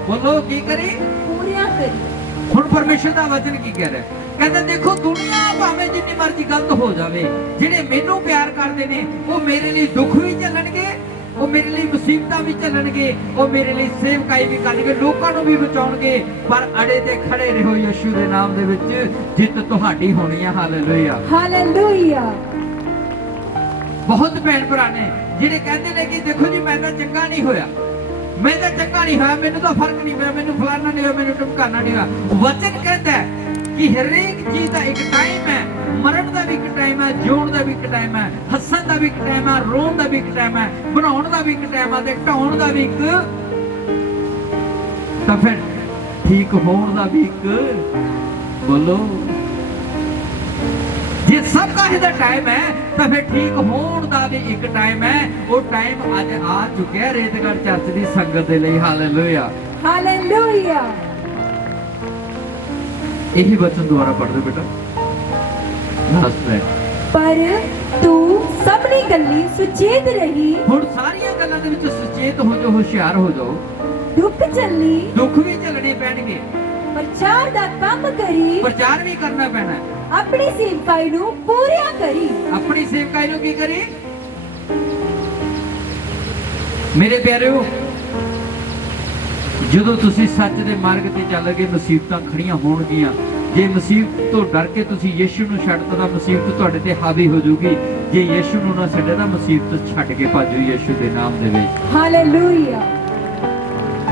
ਬੋਲੋ ਕੀ ਕਰੀ? ਪੂਰੀਆਂ ਕਰੀ। ਹੁਣ ਪਰਮੇਸ਼ਰ ਦਾ ਵਚਨ ਕੀ ਕਹਿ ਰਿਹਾ? ਕਹਿੰਦਾ ਦੇਖੋ ਦੁਨੀਆ ਭਾਵੇਂ ਜਿੰਨੀ ਮਰਜ਼ੀ ਗਲਤ ਹੋ ਜਾਵੇ, ਜਿਹੜੇ ਮੈਨੂੰ ਪਿਆਰ ਕਰਦੇ ਨੇ ਉਹ ਮੇਰੇ ਲਈ ਦੁੱਖ ਵੀ ਝੱਲਣਗੇ, ਉਹ ਮੇਰੇ ਲਈ ਮੁਸੀਬਤਾਂ ਵੀ ਝੱਲਣਗੇ, ਉਹ ਮੇਰੇ ਲਈ ਸੇਵਕਾਈ ਵੀ ਕਰਨਗੇ, ਲੋਕਾਂ ਨੂੰ ਵੀ ਬਚਾਉਣਗੇ। ਪਰ ਅੜੇ ਤੇ ਖੜੇ ਰਹੋ ਯਿਸੂ ਦੇ ਨਾਮ ਦੇ ਵਿੱਚ, ਜਿੱਤ ਤੁਹਾਡੀ ਹੋਣੀ ਹੈ। Hallelujah, hallelujah. ਬਹੁਤ ਭੈਣ ਭਰਾ ਨੇ ਜਿਹੜੇ ਕਹਿੰਦੇ ਨੇ ਕਿ ਦੇਖੋ ਜੀ ਮੈਂ ਤਾਂ ਚੰਗਾ ਨਹੀਂ ਹੋਇਆ, ਮੈਂ ਤਾਂ ਚੰਗਾ ਨਹੀਂ ਹੋਇਆ, ਮੈਨੂੰ ਤਾਂ ਫਰਕ ਨਹੀਂ ਪਿਆ, ਮੈਨੂੰ ਫਲਾਣਾ ਨਹੀਂ ਹੋਇਆ, ਮੈਨੂੰ ਢਮਕਾਣਾ ਨਹੀਂ ਹੋਇਆ। ਵਚਨ ਕਹਿੰਦਾ ਕਿ ਹਰੇਕ ਚੀਜ਼ ਦਾ ਇੱਕ ਟਾਈਮ ਹੈ, ਮਰਨ ਦਾ ਵੀ ਇੱਕ ਟਾਈਮ ਹੈ, ਜਿਉਣ ਦਾ ਵੀ ਇੱਕ ਟਾਈਮ ਹੈ, ਹੱਸਣ ਦਾ ਵੀ ਇੱਕ ਟਾਈਮ ਹੈ, ਰੋਣ ਦਾ ਵੀ ਇੱਕ ਟਾਈਮ ਹੈ, ਬਣਾਉਣ ਦਾ ਵੀ ਇੱਕ ਟਾਈਮ ਹੈ, ਤੇ ਢਾਉਣ ਦਾ ਵੀ ਇੱਕ, ਤਾਂ ਫਿਰ ਠੀਕ ਹੋਣ ਦਾ ਵੀ ਇੱਕ। ਬੋਲੋ, ਜੇ ਸਭ ਕਾਹੇ ਦਾ ਟਾਈਮ ਹੈ ਤਾਂ ਫਿਰ ਠੀਕ ਹੋਣ ਦਾ ਵੀ ਇੱਕ ਟਾਈਮ ਹੈ। ਉਹ ਟਾਈਮ ਅੱਜ ਆ ਚੁੱਕਿਆ ਰੇਤਗੜ੍ਹ ਚਰਚ ਦੀ ਸੰਗਤ ਦੇ ਲਈ। Hallelujah, hallelujah. ਇਹੀ ਵਚਨ ਦੁਆਰਾ ਪੜ੍ਹ ਦਿਓ ਬੇਟਾ। ਲਾਸਟ ਹੈ, ਪਰ ਤੂੰ ਸਭਨੀ ਗੱਲੀ ਸੁਚੇਤ ਰਹੀ। ਹੁਣ ਸਾਰੀਆਂ ਗੱਲਾਂ ਦੇ ਵਿੱਚ ਸੁਚੇਤ ਹੋ ਜਾਓ, ਹੁਸ਼ਿਆਰ ਹੋ ਜਾਓ। ਦੁੱਖ ਚੱਲੀ, ਦੁੱਖ ਵੀ ਝੱਲਣੇ ਪੈਣਗੇ, ਪ੍ਰਚਾਰ ਦਾ ਕੰਮ ਕਰੀ, ਪ੍ਰਚਾਰ ਵੀ ਕਰਨਾ ਪੈਣਾ ਹੈ। ਆਪਣੀ ਸੇਵਕਾਈ ਨੂੰ ਪੂਰੀਆਂ ਕਰੀ। ਆਪਣੀ ਸੇਵਕਾਈ ਨੂੰ ਕੀ ਕਰੀ? ਮੇਰੇ ਪਿਆਰਿਓ, ਜਦੋਂ ਤੁਸੀਂ ਸੱਚ ਦੇ ਮਾਰਗ ਤੇ ਚੱਲੋਗੇ ਮੁਸੀਬਤਾਂ ਖੜੀਆਂ ਹੋਣਗੀਆਂ। ਜੇ ਮੁਸੀਬਤ ਤੋਂ ਡਰ ਕੇ ਤੁਸੀਂ ਯਿਸੂ ਨੂੰ ਛੱਡਤਾ ਤਾਂ ਮੁਸੀਬਤ ਤੁਹਾਡੇ ਤੇ ਹਾਵੀ ਹੋ ਜਾਊਗੀ। ਜੇ ਯਿਸੂ ਨੂੰ ਨਾ ਛੱਡੇ ਤਾਂ ਮੁਸੀਬਤ ਛੱਡ ਕੇ ਭੱਜੋ ਯਿਸੂ ਦੇ ਨਾਮ ਦੇ ਵਿੱਚ। ਹਾਲੇਲੂਇਆ।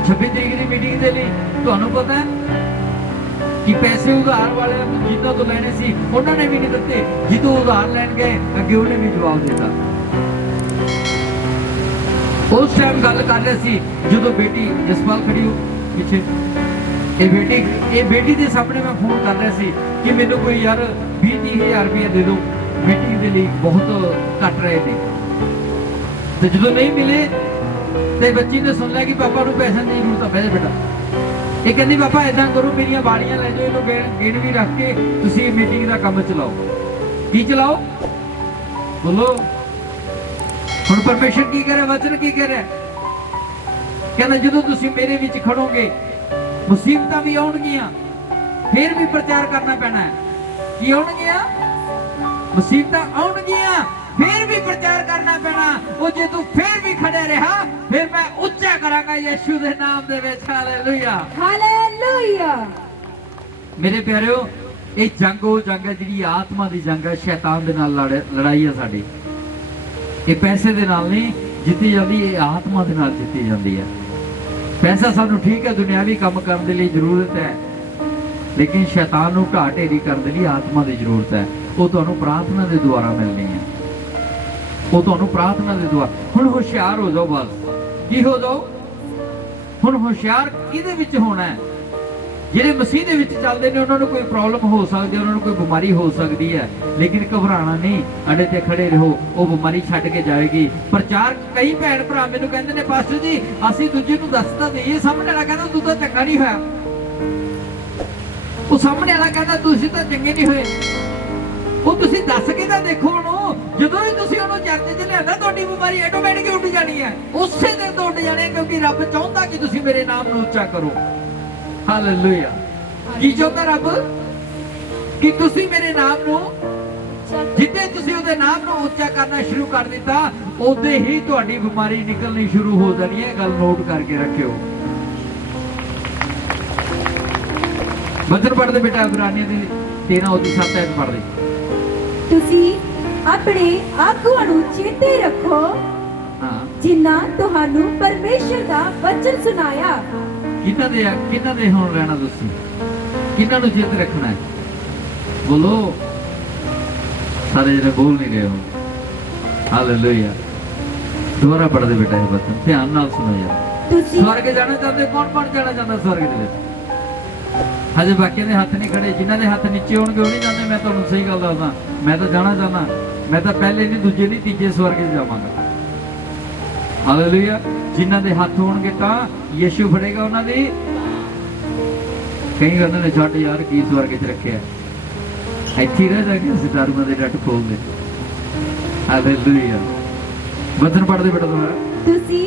26 ਤਰੀਕ ਦੀ ਮੀਟਿੰਗ ਦੇ ਲਈ ਤੁਹਾਨੂੰ ਪਤਾ ਹੈ ਕਿ ਪੈਸੇ ਉਧਾਰ ਵਾਲਿਆਂ ਨੂੰ ਜਿੱਦਾਂ ਤੋਂ ਲੈਣੇ ਸੀ ਉਹਨਾਂ ਨੇ ਵੀ ਨਹੀਂ ਦਿੱਤੇ, ਜਿੱਦੋਂ ਉਧਾਰ ਲੈਣ ਗਏ ਅੱਗੇ ਉਹਨੇ ਵੀ ਜਵਾਬ ਦਿੱਤਾ। ਉਸ ਟਾਈਮ ਗੱਲ ਕਰ ਰਹੇ ਸੀ ਜਦੋਂ ਬੇਟੀ ਜਸਪਾਲ ਖੜੀ ਹੋ ਪਿੱਛੇ, ਇਹ ਬੇਟੀ ਦੇ ਸਾਹਮਣੇ ਮੈਂ ਫੋਨ ਕਰ ਰਿਹਾ ਸੀ ਕਿ ਮੈਨੂੰ ਕੋਈ ਯਾਰ 20-30 ਹਜ਼ਾਰ ਰੁਪਏ ਦੇ ਦਿਓ, ਮੀਟਿੰਗ ਦੇ ਲਈ ਬਹੁਤ ਘੱਟ ਰਹੇ ਨੇ। ਤੇ ਜਦੋਂ ਨਹੀਂ ਮਿਲੇ ਤੇ ਬੱਚੀ ਨੇ ਸੁਣ ਲਿਆ ਕਿ ਪਾਪਾ ਨੂੰ ਪੈਸੇ ਦੀ ਜ਼ਰੂਰਤ ਹੈ। ਬਹਿ ਬੇਟਾ, ਇਹ ਕਹਿੰਦੀ ਪਾਪਾ ਏਦਾਂ ਕਰੋ ਮੇਰੀਆਂ ਬਾੜੀਆਂ ਲੈ ਜਾਓ, ਇਹਨੂੰ ਗਿਣ ਵੀ ਰੱਖ ਕੇ ਤੁਸੀਂ ਮੀਟਿੰਗ ਦਾ ਕੰਮ ਚਲਾਓ। ਕੀ ਚਲਾਓ ਬੋਲੋ? ਹੁਣ ਪਰਮੇਸ਼ਰ ਕੀ ਕਰੇ, ਵਚਨ ਕੀ ਕਰੇ? ਕਹਿੰਦਾ ਜਦੋਂ ਤੁਸੀਂ ਮੇਰੇ ਵਿੱਚ ਖੜੋਗੇ ਮੁਸੀਬਤਾਂ ਵੀ ਆਉਣਗੀਆਂ, ਫਿਰ ਵੀ ਪ੍ਰਚਾਰ ਕਰਨਾ ਪੈਣਾ ਹੈ। ਕੀ ਆਉਣਗੀਆਂ? ਮੁਸੀਬਤਾਂ ਆਉਣਗੀਆਂ, ਫਿਰ ਵੀ ਪ੍ਰਚਾਰ ਕਰਨਾ ਪੈਣਾ। ਉਹ ਜੇ ਤੂੰ ਫਿਰ ਵੀ ਖੜੇ ਰਿਹਾ ਫਿਰ ਮੈਂ ਉੱਚਾ ਕਰਾਂਗਾ ਯਿਸੂ ਦੇ ਨਾਮ ਦੇ ਵਿੱਚ। Hallelujah, hallelujah. ਮੇਰੇ ਪਿਆਰਿਓ, ਇਹ ਜੰਗ ਉਹ ਜੰਗ ਹੈ ਜਿਹੜੀ ਆਤਮਾ ਦੀ ਜੰਗ ਹੈ, ਸ਼ੈਤਾਨ ਦੇ ਨਾਲ ਲੜਾਈ ਹੈ ਸਾਡੀ। ਇਹ ਪੈਸੇ ਦੇ ਨਾਲ ਨਹੀਂ ਜਿੱਤੀ ਜਾਂਦੀ, ਇਹ ਆਤਮਾ ਦੇ ਨਾਲ ਜਿੱਤੀ ਜਾਂਦੀ ਹੈ। ਪੈਸਾ ਸਾਨੂੰ ਠੀਕ ਹੈ ਦੁਨਿਆਵੀ ਕੰਮ ਕਰਨ ਦੇ ਲਈ ਜ਼ਰੂਰਤ ਹੈ, ਲੇਕਿਨ ਸ਼ੈਤਾਨ ਨੂੰ ਢਾਹ ਢੇਰੀ ਕਰਨ ਦੇ ਲਈ ਆਤਮਾ ਦੀ ਜ਼ਰੂਰਤ ਹੈ। ਉਹ ਤੁਹਾਨੂੰ ਪ੍ਰਾਰਥਨਾ ਦੇ ਦੁਆਰਾ ਮਿਲਣੀ ਹੈ, ਉਹ ਤੁਹਾਨੂੰ ਪ੍ਰਾਰਥਨਾ ਦੇ ਦੁਆਰਾ। ਹੁਣ ਹੁਸ਼ਿਆਰ ਹੋ ਜਾਓ, ਬਸ ਕੀ ਹੋ ਜਾਓ? ਹੁਣ ਹੁਸ਼ਿਆਰ ਕਿਹਦੇ ਵਿੱਚ ਹੋਣਾ ਹੈ? ਜਿਹੜੇ ਮਸੀਹ ਦੇ ਵਿੱਚ ਚੱਲਦੇ ਨੇ ਉਹਨਾਂ ਨੂੰ ਕੋਈ ਪ੍ਰੋਬਲਮ ਹੋ ਸਕਦੀ ਹੈ, ਉਹਨਾਂ ਨੂੰ ਕੋਈ ਬਿਮਾਰੀ ਹੋ ਸਕਦੀ ਹੈ, ਲੇਕਿਨ ਘਬਰਾਣਾ ਨਹੀਂ, ਅੜੇ ਤੇ ਖੜੇ ਰਹੋ, ਉਹ ਬਿਮਾਰੀ ਛੱਡ ਕੇ ਜਾਏਗੀ। ਪ੍ਰਚਾਰ ਕਈ ਭੈਣ ਭਰਾ ਮੈਨੂੰ ਕਹਿੰਦੇ ਨੇ ਪਾਸਟਰ ਜੀ ਅਸੀਂ ਦੂਜੇ ਨੂੰ ਦੱਸਦਾ ਦਈਏ, ਸਾਹਮਣੇ ਵਾਲਾ ਕਹਿੰਦਾ ਤੂੰ ਤਾਂ ਚੰਗਾ ਨਹੀਂ ਹੋਇਆ, ਉਹ ਸਾਹਮਣੇ ਵਾਲਾ ਕਹਿੰਦਾ ਤੁਸੀਂ ਤਾਂ ਚੰਗੇ ਨਹੀਂ ਹੋਏ। ਉਹ ਤੁਸੀਂ ਦੱਸ ਕੇ ਤਾਂ ਦੇਖੋ ਉਹਨੂੰ, ਜਦੋਂ ਹੀ ਤੁਸੀਂ ਉਹਨੂੰ ਚਰਚ 'ਚ ਲਿਆਂਦਾ ਤੁਹਾਡੀ ਬਿਮਾਰੀ ਆਟੋਮੈਟਿਕ ਉੱਡ ਜਾਣੀ ਹੈ, ਉਸੇ ਦਿਨ ਤੋਂ ਉੱਡ ਜਾਣੀ ਹੈ, ਕਿਉਂਕਿ ਰੱਬ ਚਾਹੁੰਦਾ ਕਿ ਤੁਸੀਂ ਮੇਰੇ ਨਾਮ ਨੂੰ ਉੱਚਾ ਕਰੋ। ਹਾਲੇਲੂਇਆ। ਕੀ ਚਾਹੁੰਦਾ ਰੱਬ? ਕਿ ਤੁਸੀਂ ਮੇਰੇ ਨਾਮ ਨੂੰ, ਜਿੱਦੇ ਤੁਸੀਂ ਉਹਦੇ ਨਾਮ ਨੂੰ ਉੱਚਾ ਕਰਨਾ ਸ਼ੁਰੂ ਕਰ ਦਿੱਤਾ ਉਦੋਂ ਹੀ ਤੁਹਾਡੀ ਬਿਮਾਰੀ ਨਿਕਲਣੀ ਸ਼ੁਰੂ ਹੋ ਜਾਣੀ ਹੈ। ਗੱਲ ਨੋਟ ਕਰਕੇ ਰੱਖਿਓ। ਵਚਨ ਪੜ੍ਹਦੇ ਬੇਟਾ, ਇਬਰਾਨੀਆਂ ਦੀ 13:7 ਐਤ ਪੜ੍ਹਦੇ। ਤੁਸੀਂ ਆਪਣੇ ਆਗੂਆਂ ਨੂੰ ਚੇਤੇ ਰੱਖੋ ਹਾਂ, ਜਿਨ੍ਹਾਂ ਤੁਹਾਨੂੰ ਪਰਮੇਸ਼ਰ ਦਾ ਵਚਨ ਸੁਣਾਇਆ। ਕਿਹਨਾਂ ਦੇ ਹੁਣ ਰਹਿਣਾ? ਤੁਸੀਂ ਕਿਹਨਾਂ ਨੂੰ ਚੇਤੇ ਰੱਖਣਾ ਹੈ? ਬੋਲੋ। ਸਾਰੇ ਜਿਹੜੇ ਬੋਲ ਨਹੀਂ ਰਹੇ ਹੋ। ਹਾਲੇਲੂਇਆ। ਦੁਬਾਰਾ ਪੜ੍ਹਦੇ ਬੇਟਾ ਇਹ ਵਚਨ, ਧਿਆਨ ਨਾਲ ਸੁਣੋ ਯਾਰ। ਤੁਸੀਂ ਸਵਰਗ ਜਾਣਾ ਚਾਹੁੰਦੇ? ਕੌਣ ਜਾਣਾ ਚਾਹੁੰਦਾ ਸਵਰਗ ਦੇ ਵਿੱਚ? ਹਜੇ ਬਾਕੀਆਂ ਦੇ ਹੱਥ ਨਹੀਂ ਖੜੇ, ਜਿਨ੍ਹਾਂ ਦੇ ਹੱਥ ਨੀਚੇ ਹੋਣਗੇ ਉਹ ਨਹੀਂ ਜਾਂਦੇ। ਮੈਂ ਤੁਹਾਨੂੰ ਸਹੀ ਗੱਲ ਦੱਸਦਾ, ਮੈਂ ਤਾਂ ਜਾਣਾ ਚਾਹੁੰਦਾ। ਮੈਂ ਤਾਂ ਪਹਿਲੇ ਨਹੀਂ, ਦੂਜੇ ਨਹੀਂ, ਤੀਜੇ ਸਵਰਗ 'ਚ ਜਾਵਾਂਗਾ। ਹਾਲੇਲੂਇਆ। ਜਿਨ੍ਹਾਂ ਦੇ ਹੱਥ ਹੋਣਗੇ ਤਾਂ ਯਿਸੂ ਫੜੇਗਾ ਉਹਨਾਂ ਦੀ। ਕਈ ਕਹਿੰਦੇ ਨੇ ਛੱਡ ਯਾਰ ਕੀ ਸਵਰਗ 'ਚ ਰੱਖਿਆ, ਇੱਥੇ ਹੀ ਰਹਿ ਜਾਗੇ ਅਸੀਂ ਦਾਰੂਆਂ ਦੇ ਡੱਟ ਖੋਲਦੇ। ਹਾਲੇਲੂਇਆ। ਵਚਨ ਪੜ੍ਹਦੇ ਬੇਟਾ ਦੁਬਾਰਾ। ਤੁਸੀਂ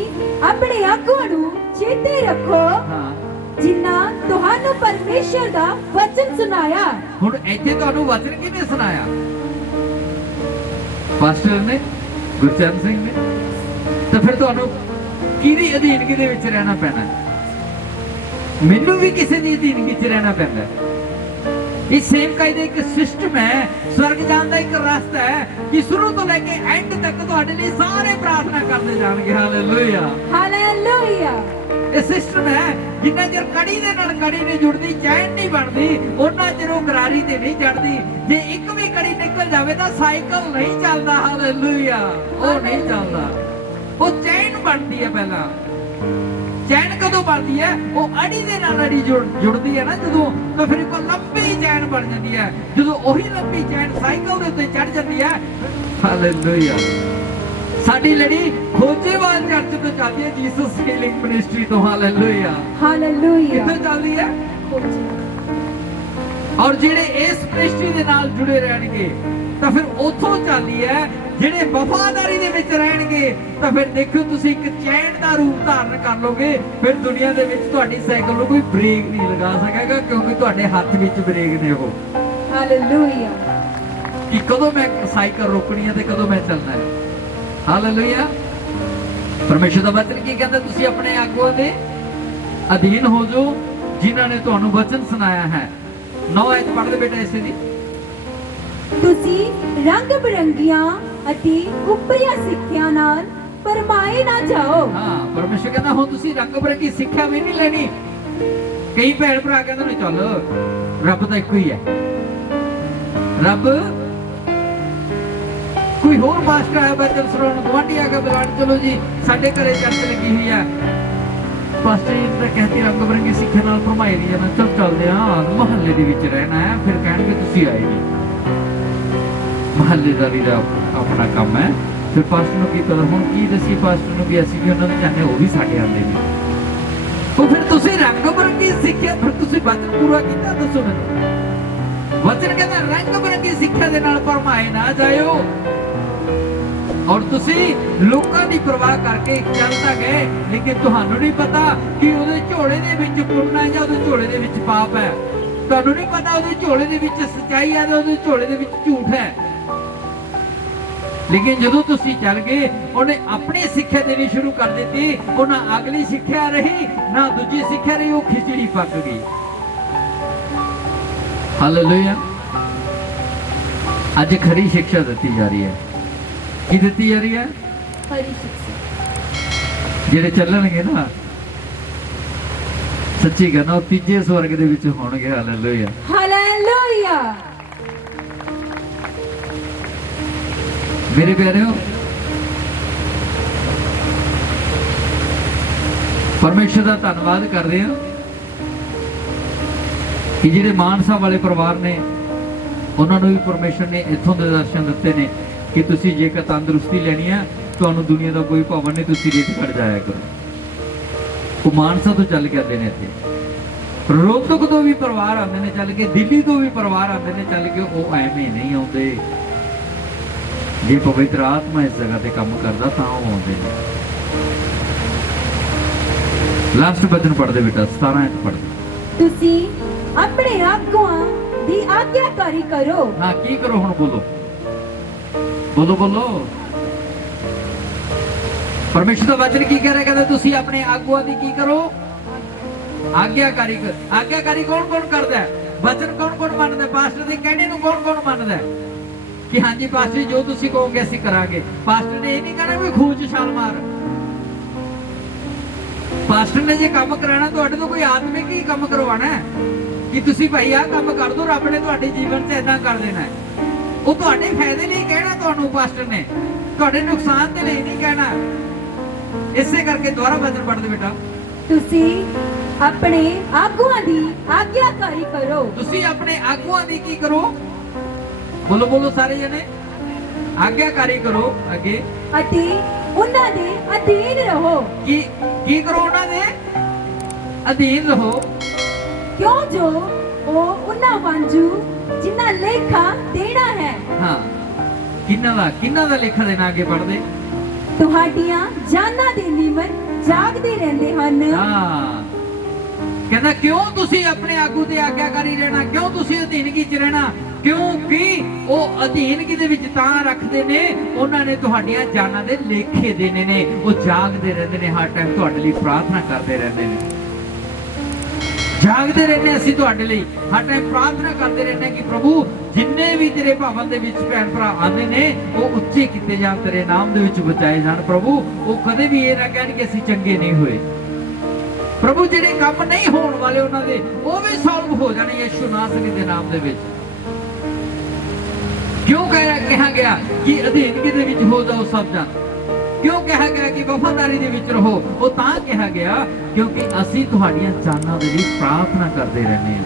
ਆਪਣੇ ਆਗੂਆਂ ਨੂੰ ਚੇਤੇ ਰੱਖੋ ਹਾਂ, ਜਿਨ੍ਹਾਂ ਤੁਹਾਨੂੰ ਪਰਮੇਸ਼ਰ ਦਾ ਵਚਨ ਸੁਣਾਇਆ। ਹੁਣ ਇੱਥੇ ਤੁਹਾਨੂੰ ਵਚਨ ਕਿਹਨੇ ਸੁਣਾਇਆ? ਪਾਸਟਰ ਨੇ, ਗੁਰਚਰਨ ਸਿੰਘ ਨੇ। ਤਾਂ ਫਿਰ ਤੁਹਾਨੂੰ ਕਿਹਦੀ ਅਧੀਨਗੀ ਦੇ ਵਿੱਚ ਰਹਿਣਾ ਪੈਣਾ? ਮੈਨੂੰ ਵੀ ਕਿਸੇ ਦੀ ਅਧੀਨਗੀ 'ਚ ਰਹਿਣਾ ਪੈਂਦਾ। ਇਸ ਸੇਮ ਕਾਇਦਾ ਇੱਕ ਸਿਸਟਮ ਹੈ, ਸਵਰਗ ਜਾਣ ਦਾ ਇੱਕ ਰਸਤਾ ਹੈ ਕਿ ਸ਼ੁਰੂ ਤੋਂ ਲੈ ਕੇ ਐਂਡ ਤੱਕ ਤੁਹਾਡੇ ਲਈ ਸਾਰੇ ਪ੍ਰਾਰਥਨਾ ਕਰਦੇ ਜਾਣਗੇ। Hallelujah, hallelujah. ਇਹ ਸਿਸਟਮ ਹੈ। ਜਿੰਨਾ ਚਿਰ ਕੜੀ ਦੇ ਨਾਲ ਕੜੀ ਨਹੀਂ ਜੁੜਦੀ, ਚੈਨ ਨਹੀਂ ਬਣਦੀ, ਉਹਨਾਂ ਚਿਰ ਉਹ ਗਰਾਰੀ ਤੇ ਨਹੀਂ ਚੜਦੀ। ਜੇ ਇੱਕ ਵੀ ਕੜੀ ਨਿਕਲ ਜਾਵੇ ਤਾਂ ਸਾਈਕਲ ਨਹੀਂ ਚੱਲਦਾ। ਹਾਲੇਲੂਇਆ, ਉਹ ਨਹੀਂ ਚੱਲਦਾ। ਉਹ ਚੈਨ ਬਣਦੀ ਹੈ। ਪਹਿਲਾਂ ਚੈਨ ਕਦੋਂ ਬਣਦੀ ਹੈ? ਉਹ ਅੜੀ ਦੇ ਨਾਲ ਅੜੀ ਜੁੜਦੀ ਹੈ ਨਾ ਜਦੋਂ, ਤਾਂ ਫਿਰ ਇੱਕ ਲੰਬੀ ਚੈਨ ਬਣ ਜਾਂਦੀ ਹੈ। ਜਦੋਂ ਉਹੀ ਲੰਬੀ ਚੈਨ ਸਾਈਕਲ ਦੇ ਉੱਤੇ ਚੜ ਜਾਂਦੀ ਹੈ। ਹਾਲੇਲੂਇਆ। ਸਾਡੀ ਲੜੀ ਖੋਜੇਵਾਲ ਚਰਚ ਤੋਂ ਚੱਲਦੀ ਹੈ, ਜੀਸਸ ਹੀਲਿੰਗ ਮਿਨਿਸਟਰੀ ਤੋਂ। Hallelujah, hallelujah. ਕਿੱਥੋਂ ਚੱਲਦੀ ਹੈ? ਔਰ ਜਿਹੜੇ ਇਸ ਮਿਨਿਸਟਰੀ ਦੇ ਨਾਲ ਜੁੜੇ ਰਹਿਣਗੇ ਤਾਂ ਫਿਰ ਉੱਥੋਂ ਚੱਲਦੀ ਹੈ। ਜਿਹੜੇ ਵਫਾਦਾਰੀ ਦੇ ਵਿੱਚ ਰਹਿਣਗੇ ਤਾਂ ਫਿਰ ਦੇਖੋ ਤੁਸੀਂ ਇੱਕ ਚੈਨ ਦਾ ਰੂਪ ਧਾਰਨ ਕਰ ਲੋਗੇ। ਫਿਰ ਦੁਨੀਆ ਦੇ ਵਿੱਚ ਤੁਹਾਡੀ ਸਾਈਕਲ ਨੂੰ ਕੋਈ ਬ੍ਰੇਕ ਨਹੀਂ ਲਗਾ ਸਕੇਗਾ, ਕਿਉਂਕਿ ਤੁਹਾਡੇ ਹੱਥ ਵਿੱਚ ਬ੍ਰੇਕ ਨੇ। ਉਹ ਹਾਲੇਲੂਇਆ। ਕਿ ਕਦੋਂ ਮੈਂ ਸਾਈਕਲ ਰੋਕਣੀ ਹੈ ਤੇ ਕਦੋਂ ਮੈਂ ਚੱਲਣਾ ਹੈ। ਹਾਲੇਲੂਇਆ। ਪਰਮੇਸ਼ਰ ਦਾ ਵਚਨ ਕੀ ਕਹਿੰਦਾ? ਤੁਸੀਂ ਆਪਣੇ ਆਗੂਆਂ ਦੇ ਅਧੀਨ ਹੋ ਜਾਓ ਜਿਨ੍ਹਾਂ ਨੇ ਤੁਹਾਨੂੰ ਵਚਨ ਸੁਣਾਇਆ ਹੈ। 9 ਐਤ ਪੜ੍ਹਦੇ ਬੇਟਾ ਇਸੇ ਦੀ। ਤੁਸੀਂ ਰੰਗ ਬਰੰਗੀਆਂ ਅਤੇ ਉਪਰੀਆਂ ਸਿੱਖਿਆ ਨਾਲ फरमाए ना जाओ। ਹਾਂ ਪਰਮੇਸ਼ਰ ਕਹਿੰਦਾ ਹੁਣ ਤੁਸੀਂ ਰੰਗ ਬਰੰਗੀ ਸਿੱਖਿਆ ਵੀ ਨਹੀਂ ਲੈਣੀ। ਕਈ ਭੈਣ ਭਰਾ ਕਹਿੰਦੇ ਨੇ ਚੱਲ ਰੱਬ ਤਾਂ ਇੱਕੋ ਹੀ ਹੈ, ਰੱਬ ਕੋਈ ਹੋਰ ਮਾਸਟਰ ਆਇਆ ਬਚਨ ਸੁਣਾਉਣ, ਗੁਆਂਢੀ ਆ ਕੇ ਬੁਲਾਉਣ, ਚਲੋ ਜੀ ਸਾਡੇ ਘਰੇ ਚਰਚ ਲੱਗੀ ਹੋਈ ਹੈ, ਪਾਸਟਰ ਜੀ ਤਾਂ ਕਹਿੰਦੇ ਰੰਗ ਬਰੰਗੀ ਸਿੱਖਿਆ ਨਾਲ ਭਰਮਾਈ ਨਹੀਂ ਜਾਣਾ, ਚੱਲ ਚੱਲਦੇ ਆ ਮੁਹੱਲੇ ਦੇ ਵਿੱਚ ਰਹਿਣਾ ਹੈ, ਫਿਰ ਕਹਿਣਗੇ ਤੁਸੀਂ ਆਏ ਨਹੀਂ। ਮੁਹੱਲੇਦਾਰੀ ਦਾ ਆਪਣਾ ਕੰਮ ਹੈ, ਫਿਰ ਪਾਸਟਰ ਨੂੰ ਕੀ ਪਤਾ, ਹੁਣ ਕੀ ਦੱਸੀ ਪਾਸਟਰ ਨੂੰ ਵੀ ਅਸੀਂ ਵੀ ਉਹਨਾਂ ਨੂੰ ਚਾਹੁੰਦੇ ਉਹ ਵੀ ਸਾਡੇ ਆਉਂਦੇ ਨੇ। ਉਹ ਫਿਰ ਤੁਸੀਂ ਰੰਗ ਬਰੰਗੀ ਸਿੱਖਿਆ, ਫਿਰ ਤੁਸੀਂ ਵਚਨ ਪੂਰਾ ਕੀਤਾ, ਦੱਸੋ ਮੈਨੂੰ। ਵਚਨ ਕਹਿੰਦਾ ਰੰਗ ਬਰੰਗੀ ਸਿੱਖਿਆ ਦੇ ਨਾਲ ਭਰਮਾਏ ਨਾ ਜਾਇਓ। ਔਰ ਤੁਸੀਂ ਲੋਕਾਂ ਦੀ ਪਰਵਾਹ ਕਰਕੇ ਚੱਲ ਤਾਂ ਗਏ, ਲੇਕਿਨ ਤੁਹਾਨੂੰ ਨਹੀਂ ਪਤਾ ਕਿ ਉਹਦੇ ਝੋਲੇ ਦੇ ਵਿੱਚ ਪੁੰਨ ਹੈ ਜਾਂ ਉਹਦੇ ਝੋਲੇ ਦੇ ਵਿੱਚ ਪਾਪ ਹੈ। ਤੁਹਾਨੂੰ ਨਹੀਂ ਪਤਾ ਉਹਦੇ ਝੋਲੇ ਦੇ ਵਿੱਚ ਸੱਚਾਈ ਹੈ ਜਾਂ ਉਹਦੇ ਝੋਲੇ ਦੇ ਵਿੱਚ ਝੂਠ ਹੈ। ਲੇਕਿਨ ਜਦੋਂ ਤੁਸੀਂ ਚੱਲ ਗਏ, ਉਹਨੇ ਆਪਣੀ ਸਿੱਖਿਆ ਦੇਣੀ ਸ਼ੁਰੂ ਕਰ ਦਿੱਤੀ, ਉਹ ਨਾ ਅਗਲੀ ਸਿੱਖਿਆ ਰਹੀ ਨਾ ਦੂਜੀ ਸਿੱਖਿਆ ਰਹੀ, ਉਹ ਖਿਚੜੀ ਪੱਕ ਗਈ। ਹਾਲੇਲੂਇਆ। ਅੱਜ ਖਰੀ ਸਿੱਖਿਆ ਦਿੱਤੀ ਜਾ ਰਹੀ ਹੈ। ਕੀ ਦਿੱਤੀ ਜਾ ਰਹੀ ਹੈ? खरी शिक्षा। ਜਿਹੜੇ ਚੱਲਣਗੇ ਨਾ ਸੱਚੀ ਕਹਿੰਦਾ ਉਹ ਤੀਜੇ ਸਵਰਗ ਦੇ ਵਿੱਚ ਹੋਣਗੇ। ਹਾਲੇਲੂਇਆ। हालेलुया। ਮੇਰੇ ਪਿਆਰਿਓ, ਪਰਮੇਸ਼ਰ ਦਾ ਧੰਨਵਾਦ ਕਰਦੇ ਹਾਂ ਕਿ ਜਿਹੜੇ ਮਾਨਸਾ ਵਾਲੇ ਪਰਿਵਾਰ ਨੇ ਉਹਨਾਂ ਨੂੰ ਵੀ ਪਰਮੇਸ਼ਰ ਨੇ ਇੱਥੋਂ ਦੇ ਦਰਸ਼ਨ ਦਿੱਤੇ ਨੇ ਕਿ ਤੁਸੀਂ ਜੇਕਰ ਤੰਦਰੁਸਤੀ ਲੈਣੀ ਹੈ, ਤੁਹਾਨੂੰ ਦੁਨੀਆ ਦਾ ਕੋਈ ਭਵਨ ਨਹੀਂ, ਤੁਸੀਂ ਰੇਤ ਕੱਢ ਜਾਇਆ ਕਰੋ। ਉਹ ਮਾਨਸਾ ਤੋਂ ਚੱਲ ਕੇ ਆਉਂਦੇ ਨੇ ਇੱਥੇ, ਰੋਹਤਕ ਤੋਂ ਵੀ ਪਰਿਵਾਰ ਆਉਂਦੇ ਨੇ ਚੱਲ ਕੇ, ਦਿੱਲੀ ਤੋਂ ਵੀ ਪਰਿਵਾਰ ਆਉਂਦੇ ਨੇ ਚੱਲ ਕੇ। ਉਹ ਐਵੇਂ ਨਹੀਂ ਆਉਂਦੇ, ਜੇ ਪਵਿੱਤਰ ਆਤਮਾ ਇਸ ਜਗ੍ਹਾ ਤੇ ਕੰਮ ਕਰਦਾ ਤਾਂ ਉਹ ਆਉਂਦੇ ਨੇ। ਲਾਸਟ ਬਚਨ ਪੜ੍ਹਦੇ ਬੇਟਾ, 17 ਐਤ ਪੜ੍ਹਦੇ। तुसी अपने आगुआं दी आज्ञाकारी करो। ਹਾਂ ਕੀ ਕਰੋ ਹੁਣ? ਬੋਲੋ ਬੋਲੋ ਬੋਲੋ। ਪਰਮੇਸ਼ਰ ਦਾ ਵਚਨ ਕੀ ਕਹਿ ਰਿਹਾ? ਕਹਿੰਦਾ ਤੁਸੀਂ ਆਪਣੇ ਆਗੂਆਂ ਦੀ ਕੀ ਕਰੋ? ਆਗਿਆਕਾਰੀ। ਆਗਿਆਕਾਰੀ ਕੌਣ ਕੌਣ ਕਰਦਾ ਹੈ? ਵਚਨ ਕੌਣ ਕੌਣ ਮੰਨਦਾ? ਪਾਸਟਰ ਦੇ ਕਹਿਣੇ ਨੂੰ ਕੌਣ ਕੌਣ ਮੰਨਦਾ ਹੈ ਕਿ ਹਾਂਜੀ ਪਾਸਟਰ ਜੀ ਜੋ ਤੁਸੀਂ ਕਹੋਗੇ ਅਸੀਂ ਕਰਾਂਗੇ। ਪਾਸਟਰ ਨੇ ਇਹ ਨਹੀਂ ਕਹਿਣਾ ਵੀ ਖੂਹ 'ਚ ਛਾਲ ਮਾਰ। ਪਾਸਟਰ ਨੇ ਜੇ ਕੰਮ ਕਰਾਣਾ ਤੁਹਾਡੇ ਤੋਂ ਕੋਈ ਆਤਮਿਕ ਹੀ ਕੰਮ ਕਰਵਾਉਣਾ ਹੈ ਕਿ ਤੁਸੀਂ ਭਾਈ ਆਹ ਕੰਮ ਕਰ ਦੋ, ਰੱਬ ਨੇ ਤੁਹਾਡੇ ਜੀਵਨ 'ਚ ਏਦਾਂ ਕਰ ਦੇਣਾ ਹੈ। ਉਹ ਤੁਹਾਡੇ ਫਾਇਦੇ ਲਈ ਕਹਿਣਾ ਤੁਹਾਨੂੰ, ਪਾਸਟਰ ਨੇ ਤੁਹਾਡੇ ਨੁਕਸਾਨ ਦੇ ਲਈ ਨਹੀਂ ਕਹਿਣਾ। ਇਸੇ ਕਰਕੇ ਦੁਬਾਰਾ ਵਚਨ ਪੜ੍ਹਦੇ ਬੇਟਾ। तुसी अपने आगुआं दी आज्ञाकारी करो। ਤੁਸੀਂ ਆਪਣੇ ਆਗੂਆਂ ਦੀ ਕੀ ਕਰੋ? ਬੋਲੋ ਬੋਲੋ ਸਾਰੇ ਜਣੇ। ਆਗਿਆਕਾਰੀ ਕਰੋ। ਅੱਗੇ अति उन्हां दे अधीन रहो। ਕੀ ਕਰੋ? ਉਹਨਾਂ ਦੇ ਅਧੀਨ ਰਹੋ। क्यों जो ओ उन्हां वांजू जिन्हां लेखा देना है। ਹਾਂ ਕਿੰਨਾ ਦਾ ਲੇਖਾ ਦੇਣਾ? ਅੱਗੇ ਪੜ੍ਹਦੇ। ਤੁਹਾਡੀਆਂ ਜਾਨਾਂ ਦੇ ਨਿਮਰ ਜਾਗਦੇ ਰਹਿੰਦੇ ਹਨ। ਹਾਂ ਕਹਿੰਦਾ ਕਿਉਂ ਤੁਸੀਂ ਆਪਣੇ ਆਗੂ ਦੇ ਆਗਿਆਕਾਰੀ ਰਹਿਣਾ? ਕਿਉਂ ਤੁਸੀਂ ਅਧੀਨਗੀ 'ਚ ਰਹਿਣਾ? ਕਿਉਂਕਿ ਉਹ ਅਧੀਨਗੀ ਦੇ ਵਿੱਚ ਤਾਂ ਰੱਖਦੇ ਨੇ, ਉਹਨਾਂ ਨੇ ਤੁਹਾਡੀਆਂ ਜਾਨਾਂ ਦੇ ਲੇਖੇ ਦੇਣੇ ਨੇ। ਉਹ ਜਾਗਦੇ ਰਹਿੰਦੇ ਨੇ, ਹਰ ਟਾਈਮ ਤੁਹਾਡੇ ਲਈ ਪ੍ਰਾਰਥਨਾ ਕਰਦੇ ਰਹਿੰਦੇ ਨੇ। ਜਾਗਦੇ ਰਹਿੰਦੇ ਅਸੀਂ ਤੁਹਾਡੇ ਲਈ, ਹਰ ਟਾਈਮ ਪ੍ਰਾਰਥਨਾ ਕਰਦੇ ਰਹਿੰਦੇ ਕਿ ਪ੍ਰਭੂ ਜਿੰਨੇ ਵੀ ਤੇਰੇ ਭਵਨ ਦੇ ਵਿੱਚ ਭੈਣ ਭਰਾ ਆਉਂਦੇ ਨੇ ਉਹ ਉੱਚੇ ਕੀਤੇ ਜਾਣ, ਤੇਰੇ ਨਾਮ ਦੇ ਵਿੱਚ ਬਚਾਏ ਜਾਣ। ਪ੍ਰਭੂ ਉਹ ਕਦੇ ਵੀ ਇਹ ਨਾ ਕਹਿਣ ਕਿ ਅਸੀਂ ਚੰਗੇ ਨਹੀਂ ਹੋਏ। ਪ੍ਰਭੂ ਜਿਹੜੇ ਕੰਮ ਨਹੀਂ ਹੋਣ ਵਾਲੇ ਉਹਨਾਂ ਦੇ ਉਹ ਵੀ ਸੋਲਵ ਹੋ ਜਾਣੇ ਯਿਸੂ ਨਾਸਰੀ ਦੇ ਨਾਮ ਦੇ ਵਿੱਚ। ਕਿਉਂ ਕਿਹਾ ਗਿਆ ਕਿ ਅਧੀਨਗੀ ਦੇ ਵਿੱਚ ਹੋ ਜਾਓ ਸਭ ਜਨ? ਕਿਉਂ ਕਿਹਾ ਗਿਆ ਕਿ ਵਫਾਦਾਰੀ ਦੇ ਵਿੱਚ ਰਹੋ? ਉਹ ਤਾਂ ਕਿਹਾ ਗਿਆ ਕਿਉਂਕਿ ਅਸੀਂ ਤੁਹਾਡੀਆਂ ਜਾਨਾਂ ਦੇ ਲਈ ਪ੍ਰਾਰਥਨਾ ਕਰਦੇ ਰਹਿੰਦੇ ਹਾਂ।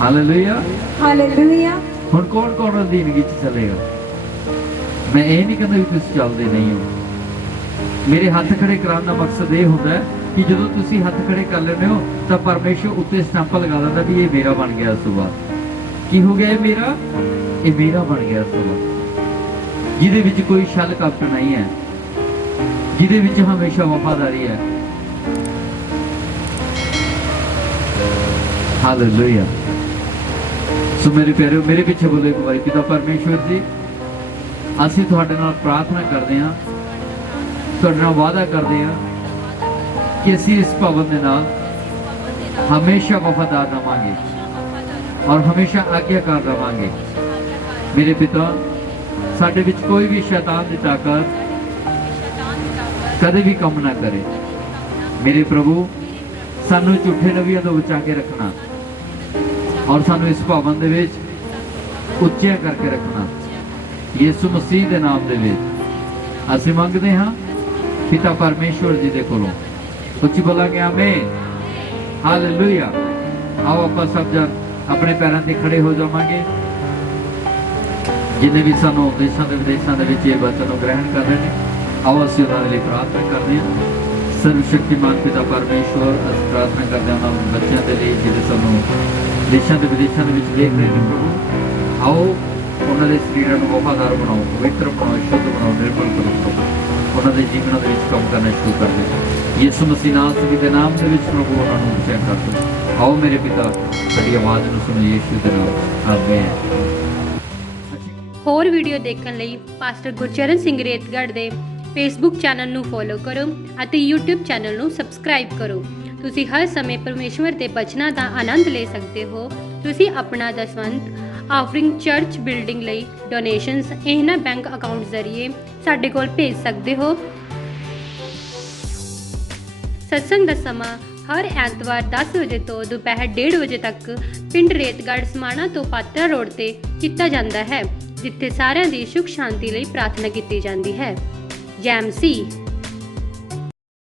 ਹਾਲੇਲੂਇਆ। ਹਾਲੇਲੂਇਆ। ਹੁਣ ਕੌਣ ਕੌਣ ਅਧੀਨਗੀ 'ਚ ਚੱਲੇਗਾ? ਮੈਂ ਇਹ ਨਹੀਂ ਕਹਿੰਦਾ ਵੀ ਤੁਸੀਂ ਚੱਲਦੇ ਨਹੀਂ ਹੋ। ਮੇਰੇ ਹੱਥ ਖੜੇ ਕਰਾਉਣ ਦਾ ਮਕਸਦ ਇਹ ਹੁੰਦਾ ਹੈ ਕਿ ਜਦੋਂ ਤੁਸੀਂ ਹੱਥ ਖੜੇ ਕਰ ਲੈਂਦੇ ਹੋ ਤਾਂ ਪਰਮੇਸ਼ਰ ਉੱਤੇ ਸਟੈਂਪ ਲਗਾ ਦਿੰਦਾ ਵੀ ਇਹ ਮੇਰਾ ਬਣ ਗਿਆ। ਇਸ ਤੋਂ ਬਾਅਦ ਕੀ ਹੋ ਗਿਆ? ਇਹ ਮੇਰਾ ਬਣ ਗਿਆ। ਇਸ ਤੋਂ ਬਾਅਦ ਜਿਹਦੇ ਵਿੱਚ ਕੋਈ ਛਲ ਕਪਟ ਨਹੀਂ ਹੈ, ਜਿਹਦੇ ਵਿੱਚ ਹਮੇਸ਼ਾ ਵਫਾਦਾਰੀ ਹੈ। ਹਾਲੇਲੂਇਆ। ਸੋ ਮੇਰੇ ਪਿਆਰਿਓ, ਮੇਰੇ ਪਿੱਛੇ ਬੋਲੋ ਇੱਕ ਵਾਰੀ। ਪਿਤਾ ਪਰਮੇਸ਼ਵਰ ਜੀ, ਅਸੀਂ ਤੁਹਾਡੇ ਨਾਲ ਪ੍ਰਾਰਥਨਾ ਕਰਦੇ ਹਾਂ, ਤੁਹਾਡੇ ਨਾਲ ਵਾਅਦਾ ਕਰਦੇ ਹਾਂ ਕਿ ਅਸੀਂ ਇਸ ਭਵਨ ਦੇ ਨਾਲ ਹਮੇਸ਼ਾ ਵਫਾਦਾਰ ਰਵਾਂਗੇ ਔਰ ਹਮੇਸ਼ਾ ਆਗਿਆਕਾਰ ਰਵਾਂਗੇ। ਮੇਰੇ ਪਿਤਾ, ਸਾਡੇ ਵਿੱਚ ਕੋਈ ਵੀ ਸ਼ੈਤਾਨ ਦੀ ਤਾਕਤ ਕਦੇ ਵੀ ਕੰਮ ਨਾ ਕਰੇ। ਮੇਰੇ ਪ੍ਰਭੂ ਸਾਨੂੰ ਝੂਠੇ ਨਬੀਆਂ ਤੋਂ ਬਚਾ ਕੇ ਰੱਖਣਾ ਔਰ ਸਾਨੂੰ ਇਸ ਭਵਨ ਦੇ ਵਿੱਚ ਉੱਚਿਆ ਕਰਕੇ ਰੱਖਣਾ। ਯਿਸੂ ਮਸੀਹ ਦੇ ਨਾਮ ਦੇ ਵਿੱਚ ਅਸੀਂ ਮੰਗਦੇ ਹਾਂ ਪਿਤਾ ਪਰਮੇਸ਼ਵਰ ਜੀ ਦੇ ਕੋਲੋਂ। ਉੱਚੀ ਬੋਲਾਂਗੇ ਆਮੀਨ, ਹਾਲੇਲੂਇਆ। ਆਓ ਆਪਾਂ ਸਭ ਜਨ ਆਪਣੇ ਪੈਰਾਂ ਤੇ ਖੜੇ ਹੋ ਜਾਵਾਂਗੇ। ਜਿੰਨੇ ਵੀ ਸਾਨੂੰ ਦੇਸ਼ਾਂ ਦੇ ਵਿਦੇਸ਼ਾਂ ਦੇ ਵਿੱਚ ਇਹ ਵਚਨ ਨੂੰ ਗ੍ਰਹਿਣ ਕਰ ਰਹੇ ਨੇ, ਆਓ ਅਸੀਂ ਉਹਨਾਂ ਦੇ ਲਈ ਪ੍ਰਾਰਥਨਾ ਕਰਦੇ ਹਾਂ। ਸਰਵਸ਼ਕਤੀਮਾਨ ਪਿਤਾ ਪਰਮੇਸ਼ਵਰ, ਅਸੀਂ ਪ੍ਰਾਰਥਨਾ ਕਰਦੇ ਹਾਂ ਉਹਨਾਂ ਬੱਚਿਆਂ ਦੇ ਲਈ ਜਿਹੜੇ ਸਾਨੂੰ ਦੇਸ਼ਾਂ ਦੇ ਵਿਦੇਸ਼ਾਂ ਦੇ ਵਿੱਚ ਦੇਖ ਰਹੇ ਨੇ ਪ੍ਰਭੂ। ਆਓ ਉਹਨਾਂ ਦੇ ਸਰੀਰਾਂ ਨੂੰ ਵਫਾਦਾਰ ਬਣਾਓ, ਪਵਿੱਤਰ ਬਣਾਓ, ਸ਼ੁੱਧ ਬਣਾਓ, ਨਿਰਮਲ ਕਰੋ। ਉਹਨਾਂ ਦੇ ਜੀਵਨਾਂ ਦੇ ਵਿੱਚ ਕੰਮ ਕਰਨਾ ਸ਼ੁਰੂ ਕਰ ਦਿਓ। ਯਿਸੂ ਮਸੀਹ ਨਾਸਰੀ ਦੇ ਨਾਮ ਦੇ ਵਿੱਚ ਪ੍ਰਭੂ ਉਹਨਾਂ ਨੂੰ ਉੱਚਾ ਕਰ ਦਿਓ। ਆਓ ਮੇਰੇ ਪਿਤਾ ਸਾਡੀ ਆਵਾਜ਼ ਨੂੰ ਸੁਣੋ ਯਿਸੂ ਦੇ ਨਾਮ, ਆਮੀਨ। ਹੋਰ ਵੀਡੀਓ ਦੇਖਣ ਲਈ ਪਾਸਟਰ ਗੁਰਚਰਨ ਸਿੰਘ ਰੇਤਗੜ੍ਹ ਦੇ ਫੇਸਬੁੱਕ ਚੈਨਲ ਨੂੰ ਫੋਲੋ ਕਰੋ ਅਤੇ YouTube ਚੈਨਲ ਨੂੰ ਸਬਸਕ੍ਰਾਈਬ ਕਰੋ। ਤੁਸੀਂ ਹਰ ਸਮੇਂ ਪਰਮੇਸ਼ਵਰ ਦੇ ਬਚਨਾਂ ਦਾ ਆਨੰਦ ਲੈ ਸਕਦੇ ਹੋ। ਤੁਸੀਂ ਆਪਣਾ ਦਸਵੰਧ ਆਫਰਿੰਗ ਚਰਚ ਬਿਲਡਿੰਗ ਲਈ ਡੋਨੇਸ਼ਨਸ ਇਹਨਾਂ ਬੈਂਕ ਅਕਾਊਂਟ ਜ਼ਰੀਏ ਸਾਡੇ ਕੋਲ ਭੇਜ ਸਕਦੇ ਹੋ। ਸਤਸੰਗ ਦਾ ਸਮਾਂ ਹਰ ਐਤਵਾਰ 10 ਵਜੇ ਤੋਂ ਦੁਪਹਿਰ 1:30 ਵਜੇ ਤੱਕ ਪਿੰਡ ਰੇਤਗੜ੍ਹ ਸਮਾਣਾ ਤੋਂ ਪਾਤਰਾ ਰੋਡ ਤੇ ਕੀਤਾ ਜਾਂਦਾ ਹੈ, ਜਿੱਥੇ ਸਾਰਿਆਂ ਦੀ ਸੁਖ ਸ਼ਾਂਤੀ ਲਈ ਪ੍ਰਾਰਥਨਾ ਕੀਤੀ ਜਾਂਦੀ ਹੈ। ਜੈਮਸੀ।